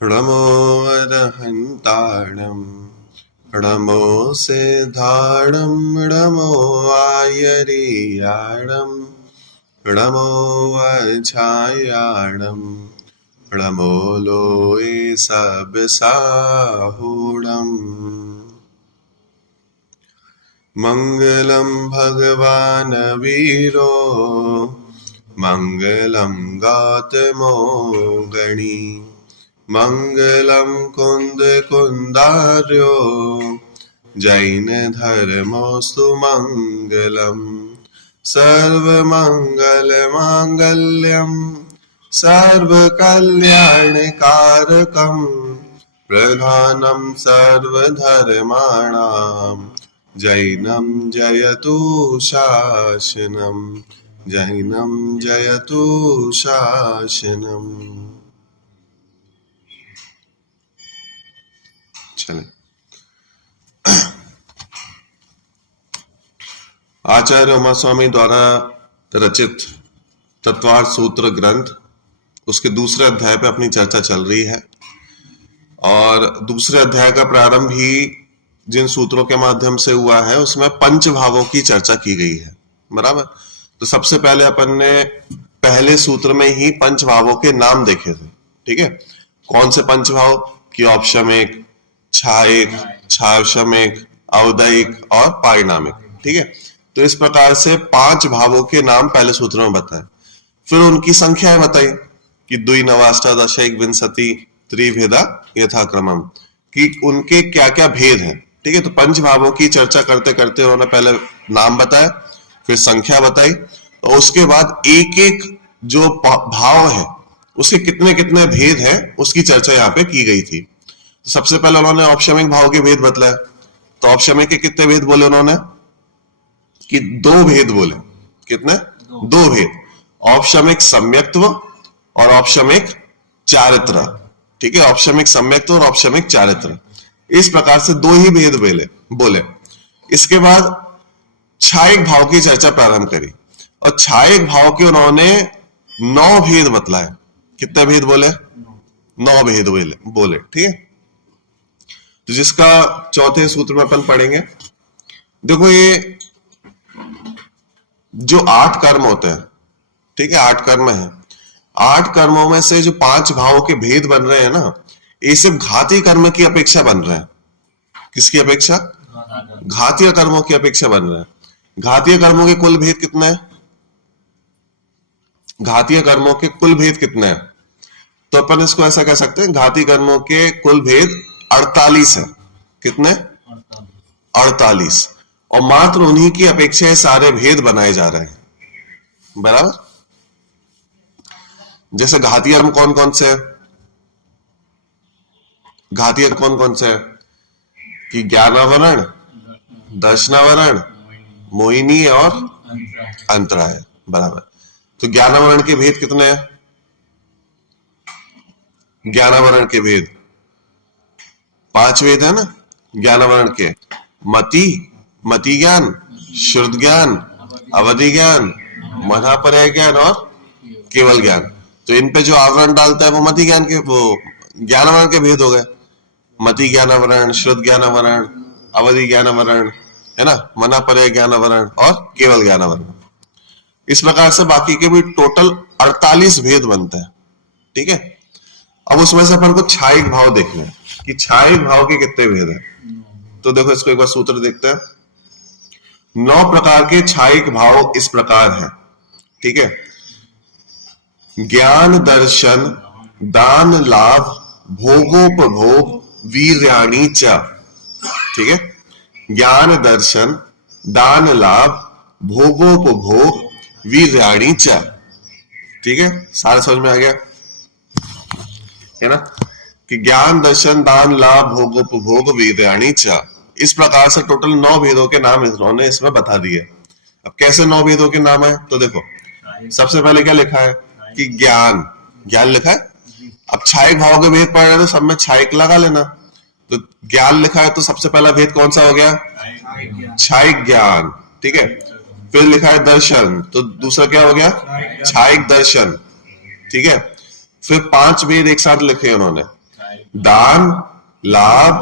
नमो अरहन्ताणं नमो सिद्धाणं नमो आयर्याणं नमो वज्रायाणं नमो लोये सबसाहूणम् मङ्गलं भगवान् वीरो मङ्गलं गौतमो गणी मङ्गलं कुन्दार्यो जैन धर्मोऽस्तु मङ्गलम् सर्वमङ्गलमाङ्गल्यं सर्वकल्याणकारकं प्रधानं सर्वधर्माणां जैनं जयतु शासनं जैनं जयतु शासनम्। चले आचार्य उमा स्वामी द्वारा रचित तत्वार्थ सूत्र ग्रंथ उसके दूसरे अध्याय पे अपनी चर्चा चल रही है और दूसरे अध्याय का प्रारंभ ही जिन सूत्रों के माध्यम से हुआ है उसमें पंच भावों की चर्चा की गई है। बराबर। तो सबसे पहले अपन ने पहले सूत्र में ही पंच भावों के नाम देखे थे। ठीक है। कौन से पंच भाव की औपशमिक, छायिक, छावशमिक, औदयिक और पारिणामिक। ठीक है। तो इस प्रकार से 5 भावों के नाम पहले सूत्र में बताए, फिर उनकी संख्याएं बताई कि द्वि नवाष्टादशैक विंशति त्रिभेदा यथाक्रमम कि उनके क्या क्या भेद हैं। ठीक है। तो पंच भावों की चर्चा करते करते उन्होंने पहले नाम बताया, फिर संख्या बताई और उसके बाद एक एक जो भाव है उसके कितने कितने भेद हैं उसकी चर्चा यहाँ पे की गई थी। तो सबसे पहले उन्होंने औपशमिक भाव के भेद बतलाए। तो औपशमिक के कितने भेद बोले उन्होंने कि 2 भेद बोले। कितने? 2 भेद। औपशमिक सम्यक्त्व और औपशमिक चारित्र। ठीक है। औपशमिक सम्यक्त्व और औपशमिक चारित्र, इस प्रकार से 2 ही भेद बोले। इसके बाद छायिक भाव की चर्चा प्रारंभ करी और छायिक भाव के उन्होंने 9 भेद बतलाए। कितने भेद बोले? 9 भेद बोले। ठीक है। तो जिसका चौथे सूत्र में अपन पढ़ेंगे। देखो ये जो 8 कर्म होते हैं, ठीक है, 8 कर्म है। 8 कर्मों में से जो 5 भावों के भेद बन रहे हैं ना, ये सिर्फ घातीय कर्म की अपेक्षा बन रहे हैं। किसकी अपेक्षा? घातीय कर्मों की अपेक्षा बन रहे हैं। घातीय कर्मों के कुल भेद कितने हैं? घातीय कर्मों के कुल भेद कितने हैं? तो अपन इसको ऐसा कह सकते हैं, घातीय कर्मों के कुल भेद 48 है। कितने? 48। और मात्र उन्हीं की अपेक्षा सारे भेद बनाए जा रहे हैं। बराबर। जैसे घातीय कर्म कौन कौन से है? घातीय कौन कौन से है कि ज्ञानावरण, दर्शनावरण, मोहिनी और अंतरा है। बराबर। तो ज्ञानावरण के भेद कितने हैं? ज्ञानावरण के भेद 5 भेद है ना ज्ञानावरण के। मति ज्ञान, श्रुत ज्ञान, अवधि ज्ञान, मनापर्याय ज्ञान और केवल ज्ञान। तो इन पे जो आवरण डालता है वो मति ज्ञान के, वो ज्ञानावरण के भेद हो गए। मति ज्ञानावरण, श्रुत ज्ञानावरण, अवधि ज्ञानावरण, है ना, मनापर्याय ज्ञानावरण और केवल ज्ञानावरण। इस प्रकार से बाकी के भी टोटल 48 भेद बनते हैं। ठीक है। अब उसमें से अपन को छायिक भाव देखना है कि छायिक भाव के कितने भेद हैं। तो देखो इसको एक बार सूत्र देखते हैं। 9 प्रकार के छायिक भाव इस प्रकार हैं। ठीक है। ज्ञान, दर्शन, दान, लाभ, भोगोपभोग, वीर्याणि च। ठीक है। ज्ञान, दर्शन, दान, लाभ, भोगोपभोग, वीर्याणि च। ठीक है। सारा समझ में आ गया है ना कि ज्ञान, दर्शन, दान, लाभ, भोगोपभोग, वीर्याणि च, इस प्रकार से टोटल 9 भेदों के नाम इन्होंने इसमें बता दिए। अब कैसे 9 भेदों के नाम है? तो देखो सबसे पहले क्या लिखा है कि ज्ञान, ज्ञान लिखा है। अब छायिक भाव के भेद पढ़ रहे तो सब में छायिक लगा लेना। तो ज्ञान लिखा है तो सबसे पहला भेद कौन सा हो गया? छायिक ज्ञान। ठीक है। फिर लिखा है दर्शन, तो दूसरा क्या हो गया? छायिक दर्शन। ठीक है। फिर 5 भेद एक साथ लिखे उन्होंने दान, लाभ,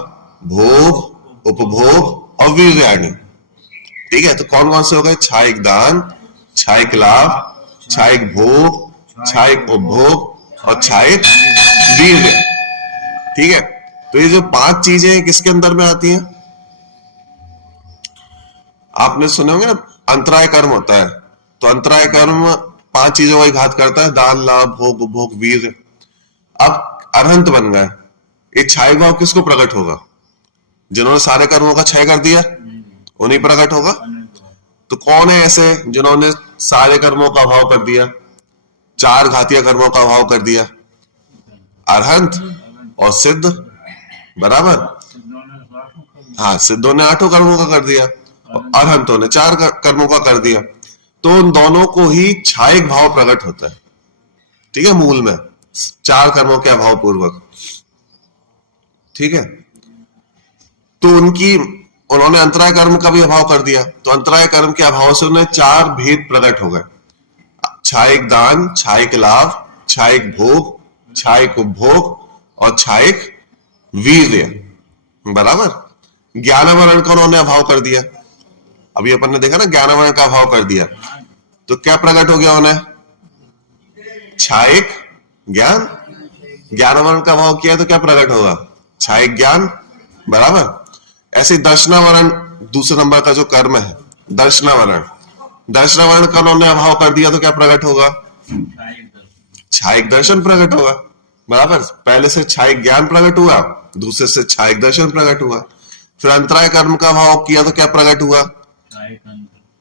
भोग, उपभोग और वीर्याणि। ठीक है, तो कौन कौन से हो गए? छायिक दान, छायिक लाभ, छायिक भोग, छायिक उपभोग और छायिक वीर्य। ठीक है, तो ये जो 5 चीजें किसके अंदर में आती हैं? आपने सुने होंगे ना, अंतराय कर्म होता है, तो अंतराय कर्म 5 चीजों का ही घात करता है, दान, लाभ, भोग, उपभोग, वीर्य। अब अरहंत बन गए, ये छायिक भाव किसको प्रकट होगा? जिन्होंने सारे कर्मों का क्षय कर दिया, उन्हीं प्रकट होगा। तो कौन है ऐसे जिन्होंने सारे कर्मों का अभाव कर दिया, 4 घातीय कर्मों का अभाव कर दिया? अरहंत और सिद्ध, बराबर। हाँ, सिद्धों ने 8 कर्मों का कर दिया और अरहंतों ने 4 कर्मों का कर दिया। तो उन दोनों को ही छायिक भाव प्रकट होता है। ठीक है, मूल में 4 कर्मों के अभाव पूर्वक। ठीक है, तो उन्होंने अंतराय कर्म का भी अभाव कर दिया, तो अंतराय कर्म के अभाव से उन्हें 4 भेद प्रकट हो गए। छायिक दान, छायिक लाभ, छायिक भोग, छायिक उपभोग और छायिक वीर्य, बराबर। ज्ञानावरण का उन्होंने अभाव कर दिया। अभी अपन ने देखा ना, ज्ञानावरण का अभाव कर दिया, तो क्या प्रकट हो गया उन्हें? छायिक ज्ञान। ज्ञानावरण का अभाव किया तो क्या प्रकट होगा? छायिक ज्ञान, बराबर। ऐसे दर्शनावरण दूसरे नंबर का जो कर्म है, दर्शनावरण, दर्शनावरण का उन्होंने अभाव कर दिया तो क्या प्रकट होगा? छायिक दर्शन प्रकट होगा, बराबर। पहले से छायिक ज्ञान प्रकट हुआ, दूसरे से छायिक दर्शन प्रकट हुआ। फिर अंतराय कर्म का अभाव किया तो क्या प्रकट हुआ?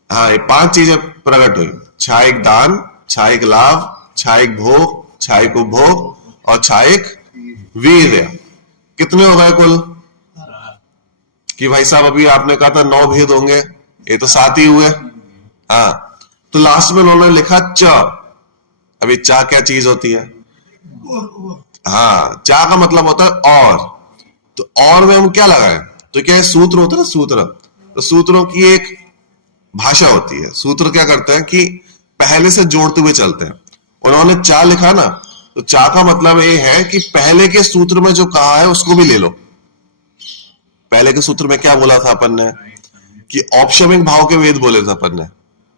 हाँ, ये 5 चीजें प्रकट हुई। छायिक दान, छायिक लाभ, छायिक भोग, छायिक उपभोग और छायिक वीर्य। कितने हो गए कुल? कि भाई साहब अभी आपने कहा था 9 भेद होंगे, ये तो 7 ही हुए। हाँ, तो लास्ट में उन्होंने लिखा च। अभी चा क्या चीज होती है? हाँ, चा का मतलब होता है और। तो और में हम क्या लगाए? तो क्या है, सूत्र होता है ना, सूत्र। तो सूत्रों की एक भाषा होती है। सूत्र क्या करते हैं कि पहले से जोड़ते हुए चलते हैं। उन्होंने चा लिखा ना, तो चा का मतलब ये है कि पहले के सूत्र में जो कहा है उसको भी ले लो। पहले के सूत्र में क्या बोला था अपन ने? कि औपशमिक भाव के भेद बोले थे अपन ने,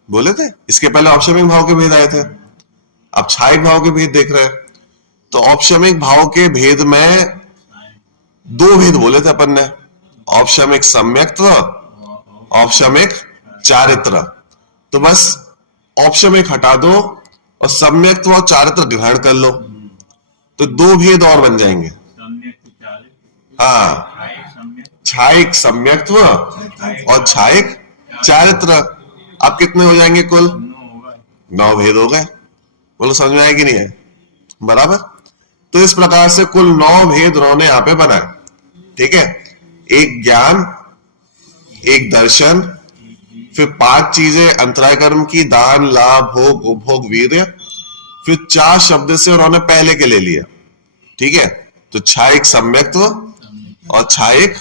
बोले थे। इसके पहले औपशमिक भाव के भेद आए थे, अब छायिक भाव के भेद देख रहे हैं। तो औपशमिक भाव के भेद में 2 भेद बोले थे अपन ने, औपशमिक सम्यक्त्व, औपशमिक चारित्र। तो बस औपशमिक हटा दो और सम्यक्त्व और चारित्र ग्रहण कर लो, तो 2 भेद और बन जाएंगे। हाँ, छायिक सम्यक्त्व और छायिक चारित्र। अब कितने हो जाएंगे कुल? 9 भेद हो गए। बोलो समझ में आया कि नहीं है? बराबर। तो इस प्रकार से कुल 9 भेद उन्होंने यहां पे बनाए। ठीक है, एक ज्ञान, एक दर्शन, फिर 5 चीजें अंतराय कर्म की, दान, लाभ, भोग, उपभोग, वीर्य। फिर 4 शब्द से उन्होंने पहले के ले लिया। ठीक है, तो छायिक सम्यक्त्व और छायिक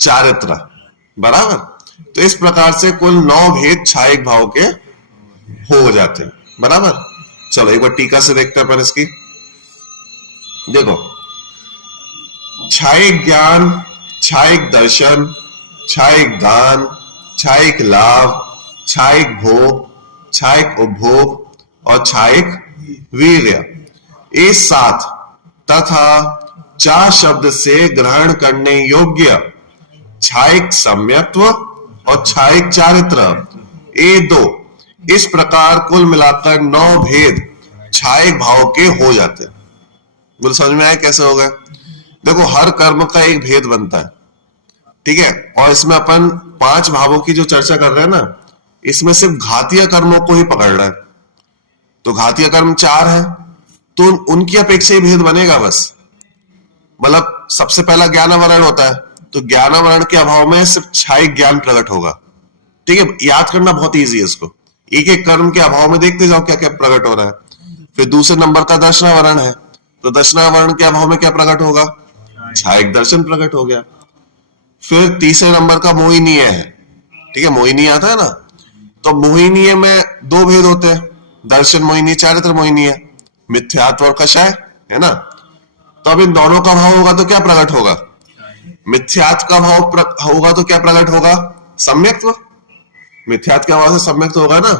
चारित्र, बराबर। तो इस प्रकार से कुल 9 भेद छायिक भाव के हो जाते हैं, बराबर। चलो एक बार टीका से देखते हैं अपन इसकी। देखो, छायिक ज्ञान, छायिक दर्शन, छायिक दान, छायिक लाभ, छायिक भोग, छायिक उपभोग और छायिक वीर्य, ये 7 तथा 4 शब्द से ग्रहण करने योग्य छायिक सम्यक्त्व और छायिक चारित्र, ये 2। इस प्रकार कुल मिलाकर 9 भेद छायिक भाव के हो जाते हैं। बोल समझ में आया कैसे होगा? देखो, हर कर्म का एक भेद बनता है। ठीक है, और इसमें अपन 5 भावों की जो चर्चा कर रहे हैं ना, इसमें सिर्फ घातीय कर्मों को ही पकड़ रहा है। तो घातीय कर्म 4 है, तो उनकी अपेक्षा ही भेद बनेगा बस। मतलब सबसे पहला ज्ञानावरण होता है, तो ज्ञानावरण के अभाव में सिर्फ छायिक ज्ञान प्रकट होगा। ठीक है, याद करना बहुत इजी है इसको। एक एक कर्म के अभाव में देखते जाओ क्या क्या प्रकट हो रहा है। फिर दूसरे नंबर का दर्शनावरण है, तो दर्शनावरण के अभाव में क्या प्रकट होगा? छायिक दर्शन प्रकट हो गया। फिर तीसरे नंबर का मोहिनीय है। ठीक है, मोहिनीय आता है ना, तो मोहिनीय में 2 भेद होते हैं, दर्शन मोहिनी, चारित्र मोहिनी। मिथ्यात्व और कषाय, है ना। तो अब इन दोनों का भाव होगा तो क्या प्रकट होगा? मिथ्यात्व का भाव होगा तो क्या प्रकट होगा? सम्यक्त्व। मिथ्यात्व के भाव से सम्यक्त्व होगा ना।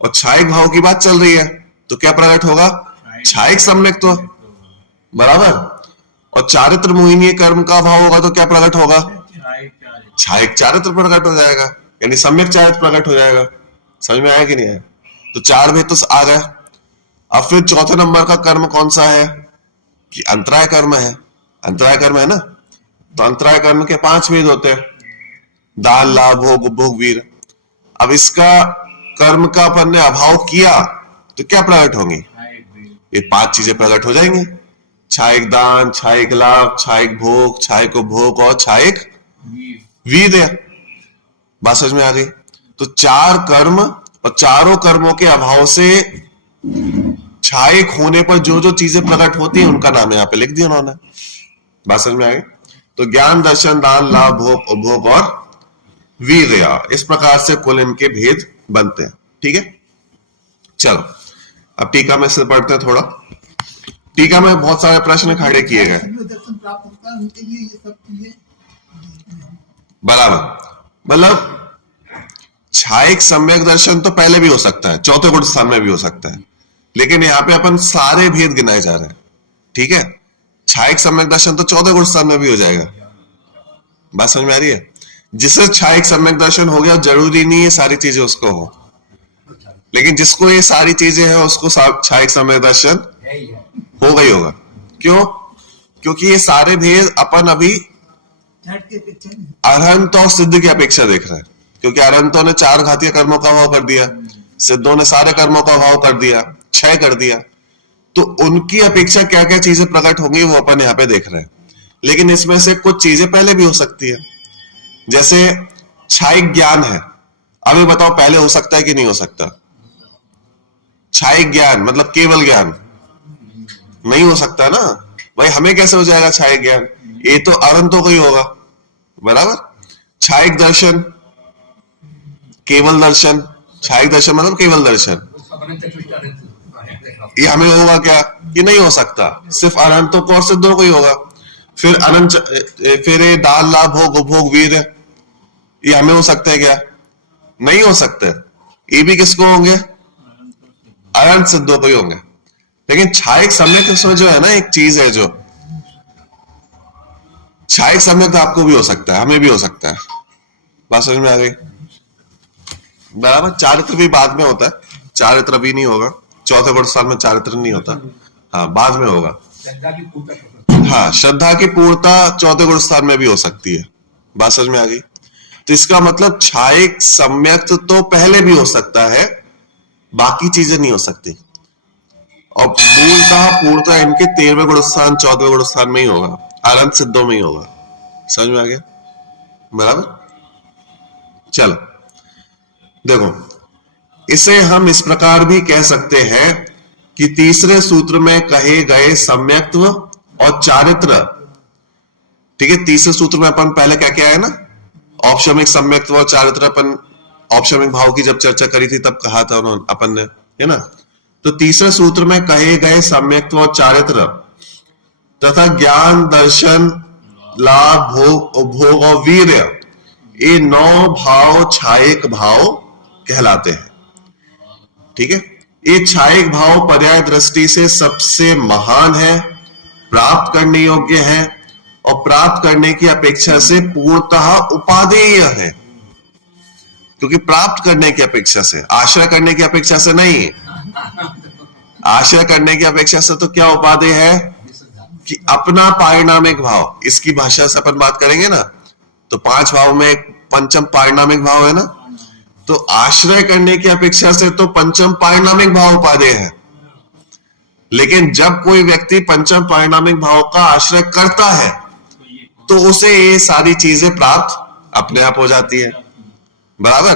और छायिक भाव की बात चल रही है तो क्या प्रकट होगा? छायिक सम्यक्त्व। बराबर। और चारित्र मोहिनीय कर्म का भाव होगा तो क्या प्रकट होगा? छायिक चारित्र प्रकट हो जाएगा, यानी सम्यक चारित्र प्रकट हो जाएगा। समझ में आया कि नहीं आया? तो चार भेद तो आ गए। अब फिर चौथे नंबर का कर्म कौन सा है? कि अंतराय कर्म है। अंतराय कर्म है ना, तो अंतराय कर्म के 5 भेद होते हैं, दान, लाभ, भोग, उपभोग, वीर। अब इसका कर्म का अपन ने अभाव किया तो क्या प्रकट होंगी? ये 5 चीजें प्रकट हो जाएंगी। छायिक दान, छायिक लाभ, छायिक भोग, छायिक उपभोग और छायिक वीर। बात समझ में आ गई? तो 4 कर्म और चारों कर्मों के अभाव से छायिक होने पर जो जो चीजें प्रकट होती है उनका नाम यहाँ पे लिख दिया उन्होंने। बात समझ में आ गई? तो ज्ञान, दर्शन, दान, लाभ, भोग, उपभोग और वीर्य, इस प्रकार से कुल इनके भेद बनते हैं। ठीक है, चलो अब टीका में से पढ़ते हैं थोड़ा। टीका में बहुत सारे प्रश्न खड़े किए गए। बराबर, मतलब छायिक सम्यक दर्शन तो पहले भी हो सकता है, चौथे गुण स्थान में भी हो सकता है, लेकिन यहाँ पे अपन सारे भेद गिनाए जा रहे हैं। ठीक है, छायिक सम्यक दर्शन तो चौथे गुण स्थान में भी हो जाएगा। बात समझ में आ रही है? जिसे छायिक सम्यक दर्शन हो गया जरूरी नहीं है सारी चीजें उसको हो, लेकिन जिसको ये सारी चीजें हैं उसको छायिक सम्यक दर्शन होगा ही होगा। क्यों? क्योंकि ये सारे भेद अपन अभी अरहंत और सिद्ध की अपेक्षा देख रहे हैं, क्योंकि अरहंतों ने 4 घातीय कर्मों का भाव कर दिया, सिद्धों ने सारे कर्मों का भाव कर दिया, 6 कर दिया। तो उनकी अपेक्षा क्या क्या चीजें प्रकट होंगी वो अपन यहाँ पे देख रहे हैं। लेकिन इसमें से कुछ चीजें पहले भी हो सकती है, जैसे छायिक ज्ञान है। अभी बताओ पहले हो सकता है कि नहीं हो सकता? छायिक ज्ञान मतलब केवल ज्ञान नहीं हो सकता ना भाई। हमें कैसे हो जाएगा छायिक ज्ञान? ये तो अरहंतों को ही होगा। बराबर। छायिक दर्शन, केवल दर्शन, छायिक दर्शन मतलब केवल दर्शन, ये हमें होगा क्या? कि नहीं हो सकता, सिर्फ अरहंतों को और सिद्धों को ही होगा। फिर अनंत, फिर दान, लाभ, भोग, उपभोग, वीर, ये हमें हो सकता है क्या? नहीं हो सकता। ये भी किसको होंगे? अनंत सिद्धों को ही होंगे। लेकिन छायिक सम्यक उसमें जो है ना, एक चीज है जो छायिक सम्यक तो आपको भी हो सकता है, हमें भी हो सकता है। बात समझ में आ गई? बराबर। चारित्र भी बाद में होता है, चारित्र भी नहीं होगा, चौथे गुण स्थान में चारित्र नहीं होता। हाँ, बाद में होगा। हाँ, श्रद्धा की पूर्णता चौथे गुण स्थान में भी हो सकती है। बात समझ में आ गई? तो इसका मतलब छायिक सम्यक तो पहले भी हो सकता है, बाकी चीजें नहीं हो सकती। और पूर्णता इनके 13वें गुण स्थान 14वें गुण स्थान में ही होगा, अनंत सिद्धों में ही होगा। समझ में आ गया? बराबर। चलो देखो, इसे हम इस प्रकार भी कह सकते हैं कि तीसरे सूत्र में कहे गए सम्यक्त्व और चारित्र, ठीक है, तीसरे सूत्र में अपन पहले क्या क्या है ना, औपशमिक सम्यक्त्व और चारित्र, अपन औपशमिक भाव की जब चर्चा करी थी तब कहा था उन्होंने अपन ने, है ना। तो तीसरे सूत्र में कहे गए सम्यक्त्व और चारित्र तथा ज्ञान, दर्शन, लाभ, भोग, उपभोग और वीर्य, ये 9 भाव छायिक भाव कहलाते हैं। ठीक है, ये छायिक भाव पर्याय दृष्टि से सबसे महान है, प्राप्त करने योग्य है और प्राप्त करने की अपेक्षा से पूर्णतः उपादेय है। क्योंकि प्राप्त करने की अपेक्षा से, आश्रय करने की अपेक्षा से नहीं, आश्रय करने की अपेक्षा से तो क्या उपादेय है कि अपना पारिणामिक भाव, इसकी भाषा से अपन बात करेंगे ना, तो 5 भाव में एक पंचम पारिणामिक भाव है ना, तो आश्रय करने की अपेक्षा से तो पंचम पारिणामिक भाव उपादेय है। लेकिन जब कोई व्यक्ति पंचम पारिणामिक भाव का आश्रय करता है तो उसे ये सारी चीजें प्राप्त अपने आप हो जाती है। बराबर।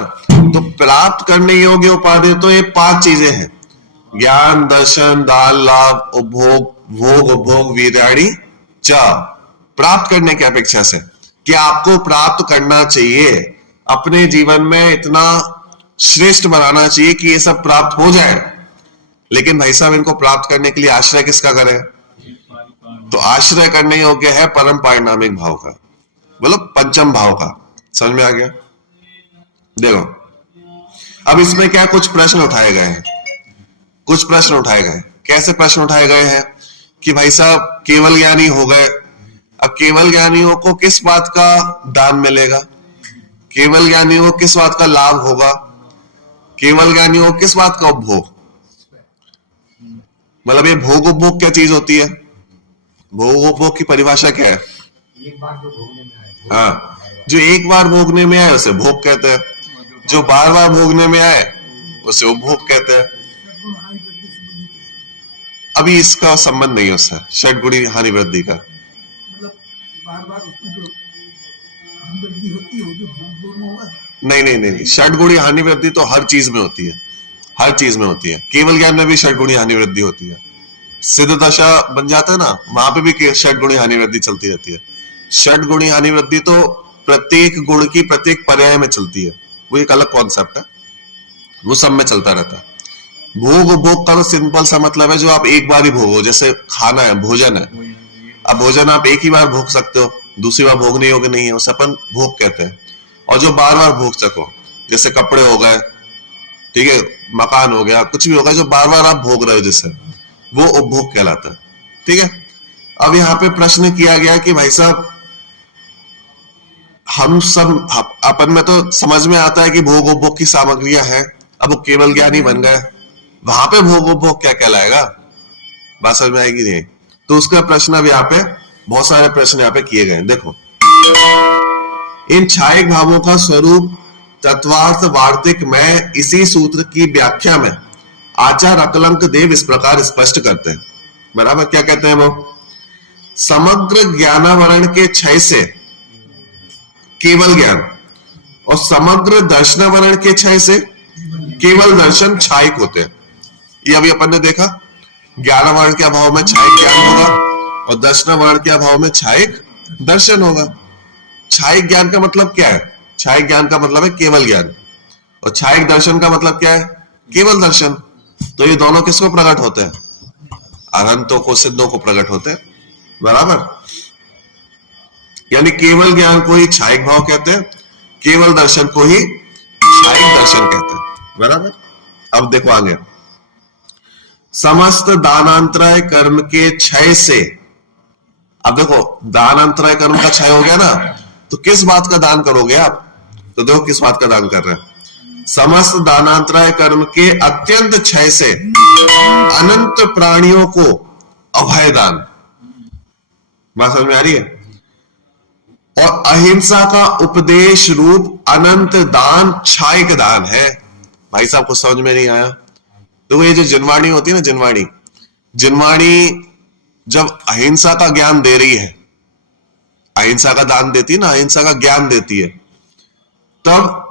तो प्राप्त करने योग्य उपादेय तो ये 5 चीजें हैं, ज्ञान, दर्शन, दान, लाभ, उपभोग, भोग, उपभोग, वीर्याणि च। प्राप्त करने की अपेक्षा से कि आपको प्राप्त करना चाहिए, अपने जीवन में इतना श्रेष्ठ बनाना चाहिए कि ये सब प्राप्त हो जाए। लेकिन भाई साहब, इनको प्राप्त करने के लिए आश्रय किसका करें? तो आश्रय करने योग्य है परम पारिणामिक भाव का, मतलब पंचम भाव का। समझ में आ गया? देखो अब इसमें क्या कुछ प्रश्न उठाए गए हैं, कुछ प्रश्न उठाए गए। कैसे प्रश्न उठाए गए हैं कि भाई साहब केवल ज्ञानी हो गए, अब केवल ज्ञानियों को किस बात का दान मिलेगा, केवल ज्ञानियों को किस बात का लाभ होगा, केवल ज्ञानियों को किस बात का उपभोग, मतलब ये भोग उपभोग क्या चीज होती है? भोग उपभोग की परिभाषा क्या है? एक बार जो भोगने में आए, हाँ, जो एक बार भोगने में आए उसे भोग कहते हैं, जो बार बार भोगने में आए उसे उपभोग कहते हैं। अभी इसका संबंध नहीं है उससे, षटगुणी हानि वृद्धि का। मतलब बार बार उसमें जो हानि वृद्धि होती है वो जो भोग में होगा। नहीं, षटगुणी हानि वृद्धि तो हर चीज में होती है, हर चीज में होती है। केवल ज्ञान में भी षटगुणी हानि वृद्धि होती है। सिद्ध दशा बन जाता है ना, वहां पे भी षटगुणी हानि वृद्धि चलती रहती है। षटगुणी हानि वृद्धि तो प्रत्येक गुण की प्रत्येक पर्याय में चलती है, वो एक अलग कॉन्सेप्ट है, वो सब में चलता रहता है। भोग उपभोग का तो सिंपल सा मतलब है जो आप एक बार ही भोगो, जैसे खाना है, भोजन है। अब भोजन आप एक ही बार भोग सकते हो, दूसरी बार भोगने योग्य नहीं है, उसे अपन भोग कहते हैं। और जो बार बार भोग सको, जैसे कपड़े हो गए, ठीक है, मकान हो गया, कुछ भी होगा जो बार बार आप भोग रहे हो जिससे, वो उपभोग कहलाता है। ठीक है, अब यहाँ पे प्रश्न किया गया कि भाई साहब हम सब अपन में तो समझ में आता है कि भोग उपभोग की सामग्रियां हैं, अब वो केवल ज्ञानी बन गए, वहां पे भोग उपभोग क्या कहलाएगा? बात समझ में आएगी नहीं? तो उसका प्रश्न अब यहाँ पे बहुत सारे प्रश्न यहाँ पे किए गए। देखो, इन छायक भावों का स्वरूप तत्वार्थ वार्तिक में इसी सूत्र की व्याख्या में आचार्य अकलंक देव इस प्रकार स्पष्ट करते हैं। बराबर, क्या कहते हैं वो? समग्र ज्ञानावरण के क्षय से केवल ज्ञान और समग्र दर्शनावरण के क्षय से केवल दर्शन छायक होते हैं। ये अभी अपन ने देखा, ज्ञानावरण के अभाव में छायक ज्ञान होगा और दर्शनावरण के अभाव में छायक दर्शन होगा। छायक ज्ञान का मतलब क्या है? छायक ज्ञान का मतलब है केवल ज्ञान, और छायक दर्शन का मतलब क्या है? केवल दर्शन। तो ये दोनों किसको प्रकट होते हैं? अनंतों को, सिद्धों को प्रकट होते हैं। बराबर, यानी केवल ज्ञान को ही छायक भाव कहते हैं, केवल दर्शन को ही छायक दर्शन कहते हैं। बराबर, अब देखो आगे, समस्त दानांतराय कर्म के क्षय से, अब देखो दानांतराय कर्म का क्षय हो गया ना, तो किस बात का दान करोगे आप? तो देखो किस बात का दान कर रहे हैं। समस्त दानांतराय कर्म के अत्यंत क्षय से अनंत प्राणियों को अभय दान। बात समझ में आ रही है? और अहिंसा का उपदेश रूप अनंत दान छायक दान है। भाई साहब को समझ में नहीं आया? तो ये जो जिनवाणी होती है ना, जिनवाणी जब अहिंसा का ज्ञान दे रही है, अहिंसा का दान देती है ना, अहिंसा का ज्ञान देती है, तब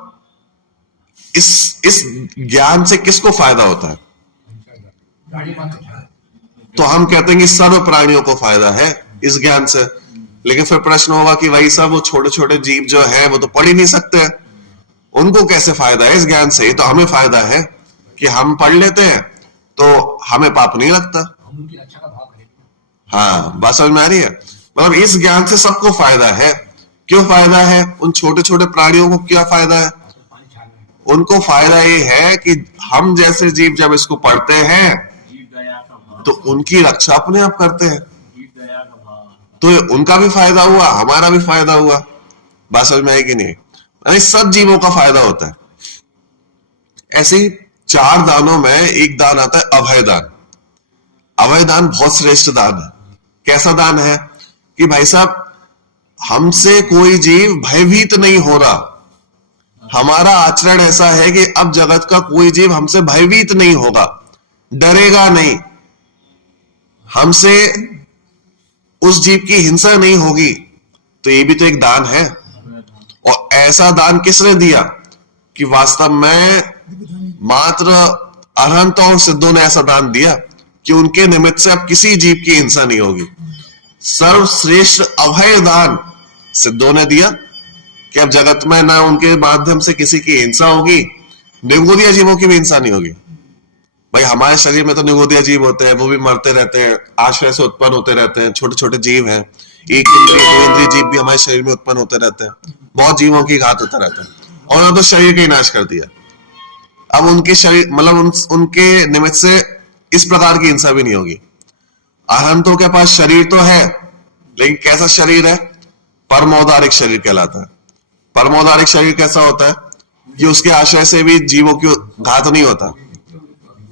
इस ज्ञान से किसको फायदा होता है? तो हम कहते हैं कि सर्व प्राणियों को फायदा है इस ज्ञान से। लेकिन फिर प्रश्न होगा कि भाई साहब वो छोटे छोटे जीव जो है वो तो पढ़ ही नहीं सकते हैं, उनको कैसे फायदा है इस ज्ञान से? ये तो हमें फायदा है कि हम पढ़ लेते हैं तो हमें पाप नहीं लगता। हम उनकी रक्षा का भाव करेंगे। हाँ, बात समझ में आ रही है? मतलब इस ज्ञान से सबको फायदा है। क्यों फायदा है? उन छोटे छोटे प्राणियों को क्या फायदा है? उनको फायदा ये है कि हम जैसे जीव जब इसको पढ़ते हैं तो उनकी रक्षा अपने आप करते हैं, तो उनका भी फायदा हुआ, हमारा भी फायदा हुआ। बात समझ में आएगी नहीं? यानी सब जीवों का फायदा होता है। ऐसे ही 4 दानों में एक दान आता है अभय दान। अभय दान बहुत श्रेष्ठ दान है। कैसा दान है कि भाई साहब हमसे कोई जीव भयभीत नहीं हो रहा, हमारा आचरण ऐसा है कि अब जगत का कोई जीव हमसे भयभीत नहीं होगा, डरेगा नहीं, हमसे उस जीव की हिंसा नहीं होगी। तो ये भी तो एक दान है। और ऐसा दान किसने दिया कि वास्तव में मात्र अरहंत और सिद्धों ने ऐसा दान दिया कि उनके निमित्त से अब किसी जीव की हिंसा नहीं होगी। सर्वश्रेष्ठ अभय दान सिद्धों ने दिया कि अब जगत में ना उनके माध्यम से किसी की हिंसा होगी, निर्गुणिया जीवों की भी हिंसा नहीं होगी। भाई हमारे शरीर में तो निगोदिया जीव होते हैं, वो भी मरते रहते हैं, आश्रय से उत्पन्न होते रहते हैं, छोटे छोटे जीव हैं, एक इंद्रिय दो इंद्रिय जीव भी हमारे शरीर में उत्पन्न होते रहते हैं, बहुत जीवों की घात होता रहता है, और उन्होंने तो शरीर का ही नाश कर दिया। अब उनके शरीर मतलब उनके निमित्त से इस प्रकार की हिंसा भी नहीं होगी। अहंतों के पास शरीर तो है, लेकिन कैसा शरीर है? परमौदारिक शरीर कहलाता है। परमौदारिक शरीर कैसा होता है कि उसके आश्रय से भी जीवों की घात नहीं होता।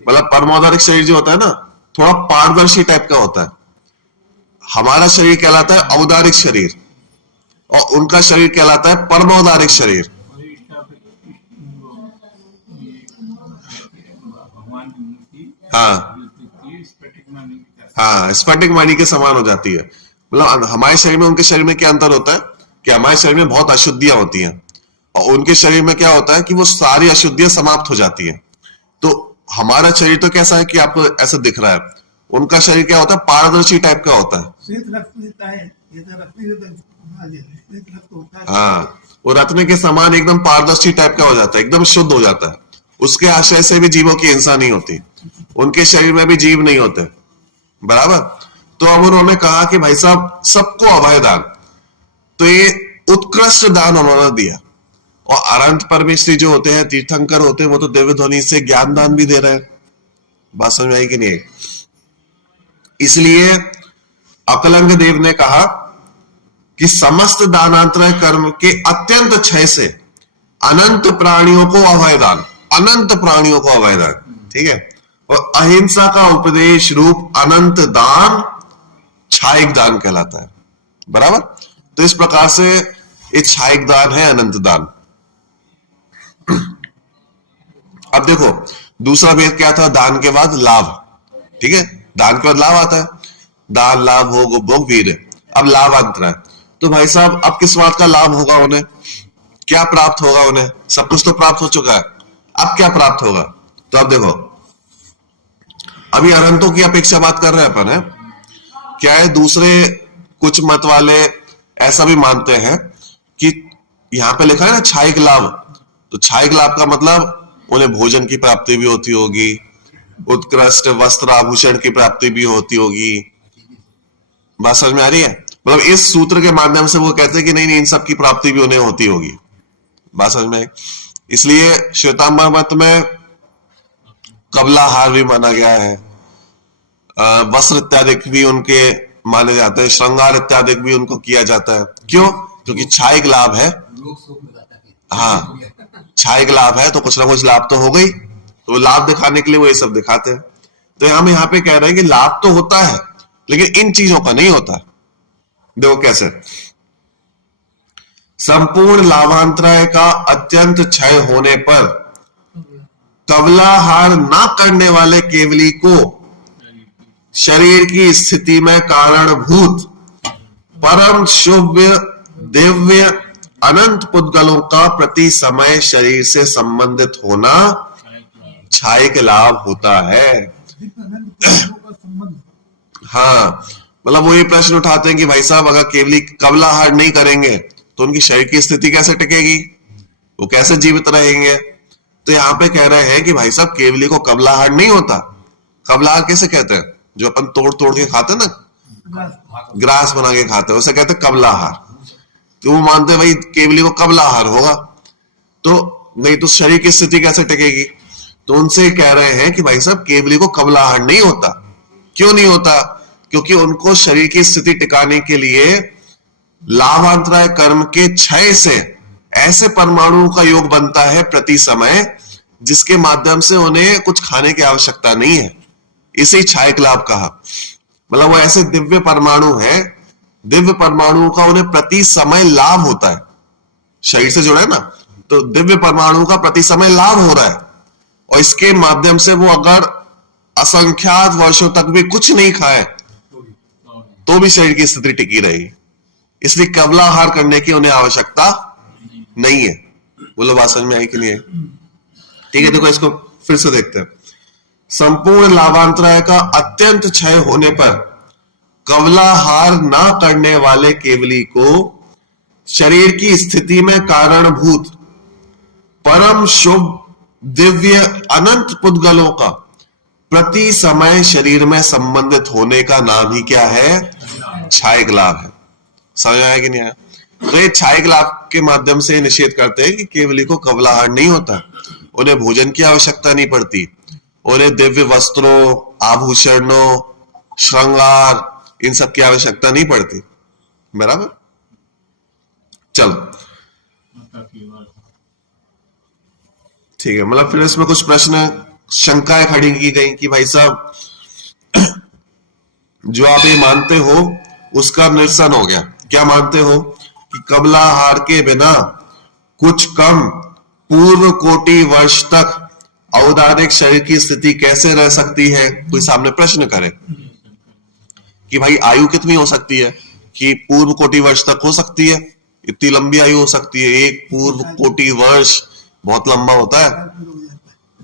मतलब परमौदारिक शरीर जो होता है ना, थोड़ा पारदर्शी टाइप का होता है। हमारा शरीर कहलाता है औदारिक शरीर, और उनका शरीर कहलाता है परमौदारिक शरीर। हाँ हाँ, स्फटिक मणि के समान हो जाती है। मतलब हमारे शरीर में उनके शरीर में क्या अंतर होता है कि हमारे शरीर में बहुत अशुद्धियां होती हैं, और उनके शरीर में क्या होता है कि वो सारी अशुद्धियां समाप्त हो जाती हैं। तो हमारा शरीर तो कैसा है कि आपको ऐसा दिख रहा है, उनका शरीर क्या होता है? पारदर्शी टाइप का होता है। श्वेत रक्त देता है, ये तो रक्त नहीं देता, श्वेत रक्त होता है। हाँ, वो रत्न के समान एकदम पारदर्शी टाइप का हो जाता है, एकदम शुद्ध हो जाता है। उसके आश्रय से भी जीवों की हिंसा नहीं होती, उनके शरीर में भी जीव नहीं होते, बराबर। तो अब उन्होंने कहा कि भाई साहब सबको अभय दान, तो ये उत्कृष्ट दान उन्होंने दिया। और अनंत परमेश्वरी जो होते हैं, तीर्थंकर होते हैं, वो तो दिव्य ध्वनि से ज्ञान दान भी दे रहे हैं। बात समझ में आई कि नहीं? इसलिए अकलंग देव ने कहा कि समस्त दानांतरय कर्म के अत्यंत क्षय से अनंत प्राणियों को अभय दान, अनंत प्राणियों को अभय दान, ठीक है। और अहिंसा का उपदेश रूप अनंत दान छायिक दान कहलाता है, बराबर। तो इस प्रकार से ये छायिक दान है, अनंत दान। अब देखो दूसरा भेद क्या था? दान के बाद लाभ, ठीक है। दान के बाद लाभ आता है, दान लाभ भोग भोग वीर। अब लाभ अंतर है, तो भाई साहब अब किस बात का लाभ होगा उन्हें? क्या प्राप्त होगा उन्हें? सब कुछ तो प्राप्त हो चुका है, अब क्या प्राप्त होगा? तो अब देखो, अभी अनंतों की अपेक्षा बात कर रहे हैं अपन, है क्या है? दूसरे कुछ मत वाले ऐसा भी मानते हैं कि यहां पे लिखा है ना छायिक लाभ, तो छायिक लाभ का मतलब उन्हें भोजन की प्राप्ति भी होती होगी, उत्कृष्ट वस्त्र आभूषण की प्राप्ति भी होती होगी। बात समझ में आ रही है? मतलब इस सूत्र के माध्यम से वो कहते हैं कि नहीं नहीं, इन सब की प्राप्ति भी उन्हें होती होगी। बात समझ में आई? इसलिए श्वेतांबर मत में कबलाहार भी माना गया है, वस्त्र इत्यादि भी उनके माने जाते हैं, श्रृंगार इत्यादि भी उनको किया जाता है। क्यों? क्योंकि छायिक लाभ है। हाँ, छायिक लाभ है तो कुछ ना कुछ लाभ तो हो गई, तो लाभ दिखाने के लिए वो ये सब दिखाते हैं। तो हम यहाँ पे कह रहे हैं कि लाभ तो होता है, लेकिन इन चीजों का नहीं होता। देखो कैसे, संपूर्ण लाभांतराय का अत्यंत क्षय होने पर कबलाहार ना करने वाले केवली को शरीर की स्थिति में कारणभूत परम शुभ दिव्य अनंत पुद्गलों का प्रति समय शरीर से संबंधित होना छायिक लाभ होता है। हाँ, मतलब वो ये प्रश्न उठाते हैं कि भाई साहब अगर केवली कबलाहार नहीं करेंगे तो उनकी शरीर की स्थिति कैसे टिकेगी, वो कैसे जीवित रहेंगे? तो यहाँ पे कह रहे हैं कि भाई साहब केवली को कबलाहार नहीं होता। कबलाहार कैसे कहते हैं? जो अपन तोड़ तोड़ के खाते हैं ना, ग्रास बना के खाते हैं, उसे कहते हैं कबलाहार। तो वो मानते हैं भाई केवली को कबलाहार होगा, तो नहीं तो शरीर की स्थिति कैसे टिकेगी? तो उनसे कह रहे हैं कि भाई साहब केवली को कबलाहार नहीं होता। क्यों नहीं होता? क्योंकि उनको शरीर की स्थिति टिकाने के लिए लाभांतराय कर्म के क्षय से ऐसे परमाणुओं का योग बनता है प्रति समय, जिसके माध्यम से उन्हें कुछ खाने की आवश्यकता नहीं है। इसे छायिक लाभ कहा। मतलब वो ऐसे दिव्य परमाणु है, दिव्य परमाणु का उन्हें प्रति समय लाभ होता है। शरीर से जुड़ा है ना, तो दिव्य परमाणु का प्रति समय लाभ हो रहा है, और इसके माध्यम से वो अगर असंख्यात वर्षों तक भी कुछ नहीं खाए तो भी शरीर की स्थिति टिकी रहेगी। इसलिए कबलाहार करने की उन्हें आवश्यकता नहीं है। बोलो बात समझ में आई कि नहीं है? ठीक है, देखो इसको फिर से देखते हैं। संपूर्ण लाभांतराय का अत्यंत क्षय होने पर कबलाहार ना करने वाले केवली को शरीर की स्थिति में कारणभूत परम शुभ दिव्य अनंत पुद्गलों का प्रति समय शरीर में संबंधित होने का नाम ही क्या है? क्षयिक लाभ है। समझ आया कि नहीं आया? तो ये क्षयिक लाभ के माध्यम से निषेध करते हैं कि केवली को कबलाहट नहीं होता, उन्हें भोजन की आवश्यकता नहीं पड़ती, उन्हें दिव्य वस्त्रों, आभूषणों, श्रृंगार, इन सब की आवश्यकता नहीं पड़ती। बराबर? चलो ठीक है। मतलब फिर इसमें कुछ प्रश्न, शंकाएं खड़ी की गई कि भाई साहब जो आप ये मानते हो उसका निरसन हो गया। क्या मानते हो? कि कबलाहार के बिना कुछ कम पूर्व कोटि वर्ष तक औदारिक शरीर की स्थिति कैसे रह सकती है? कोई सामने प्रश्न करे कि भाई आयु कितनी हो सकती है? कि पूर्व कोटि वर्ष तक हो सकती है, इतनी लंबी आयु हो सकती है। एक पूर्व कोटि वर्ष बहुत लंबा होता है,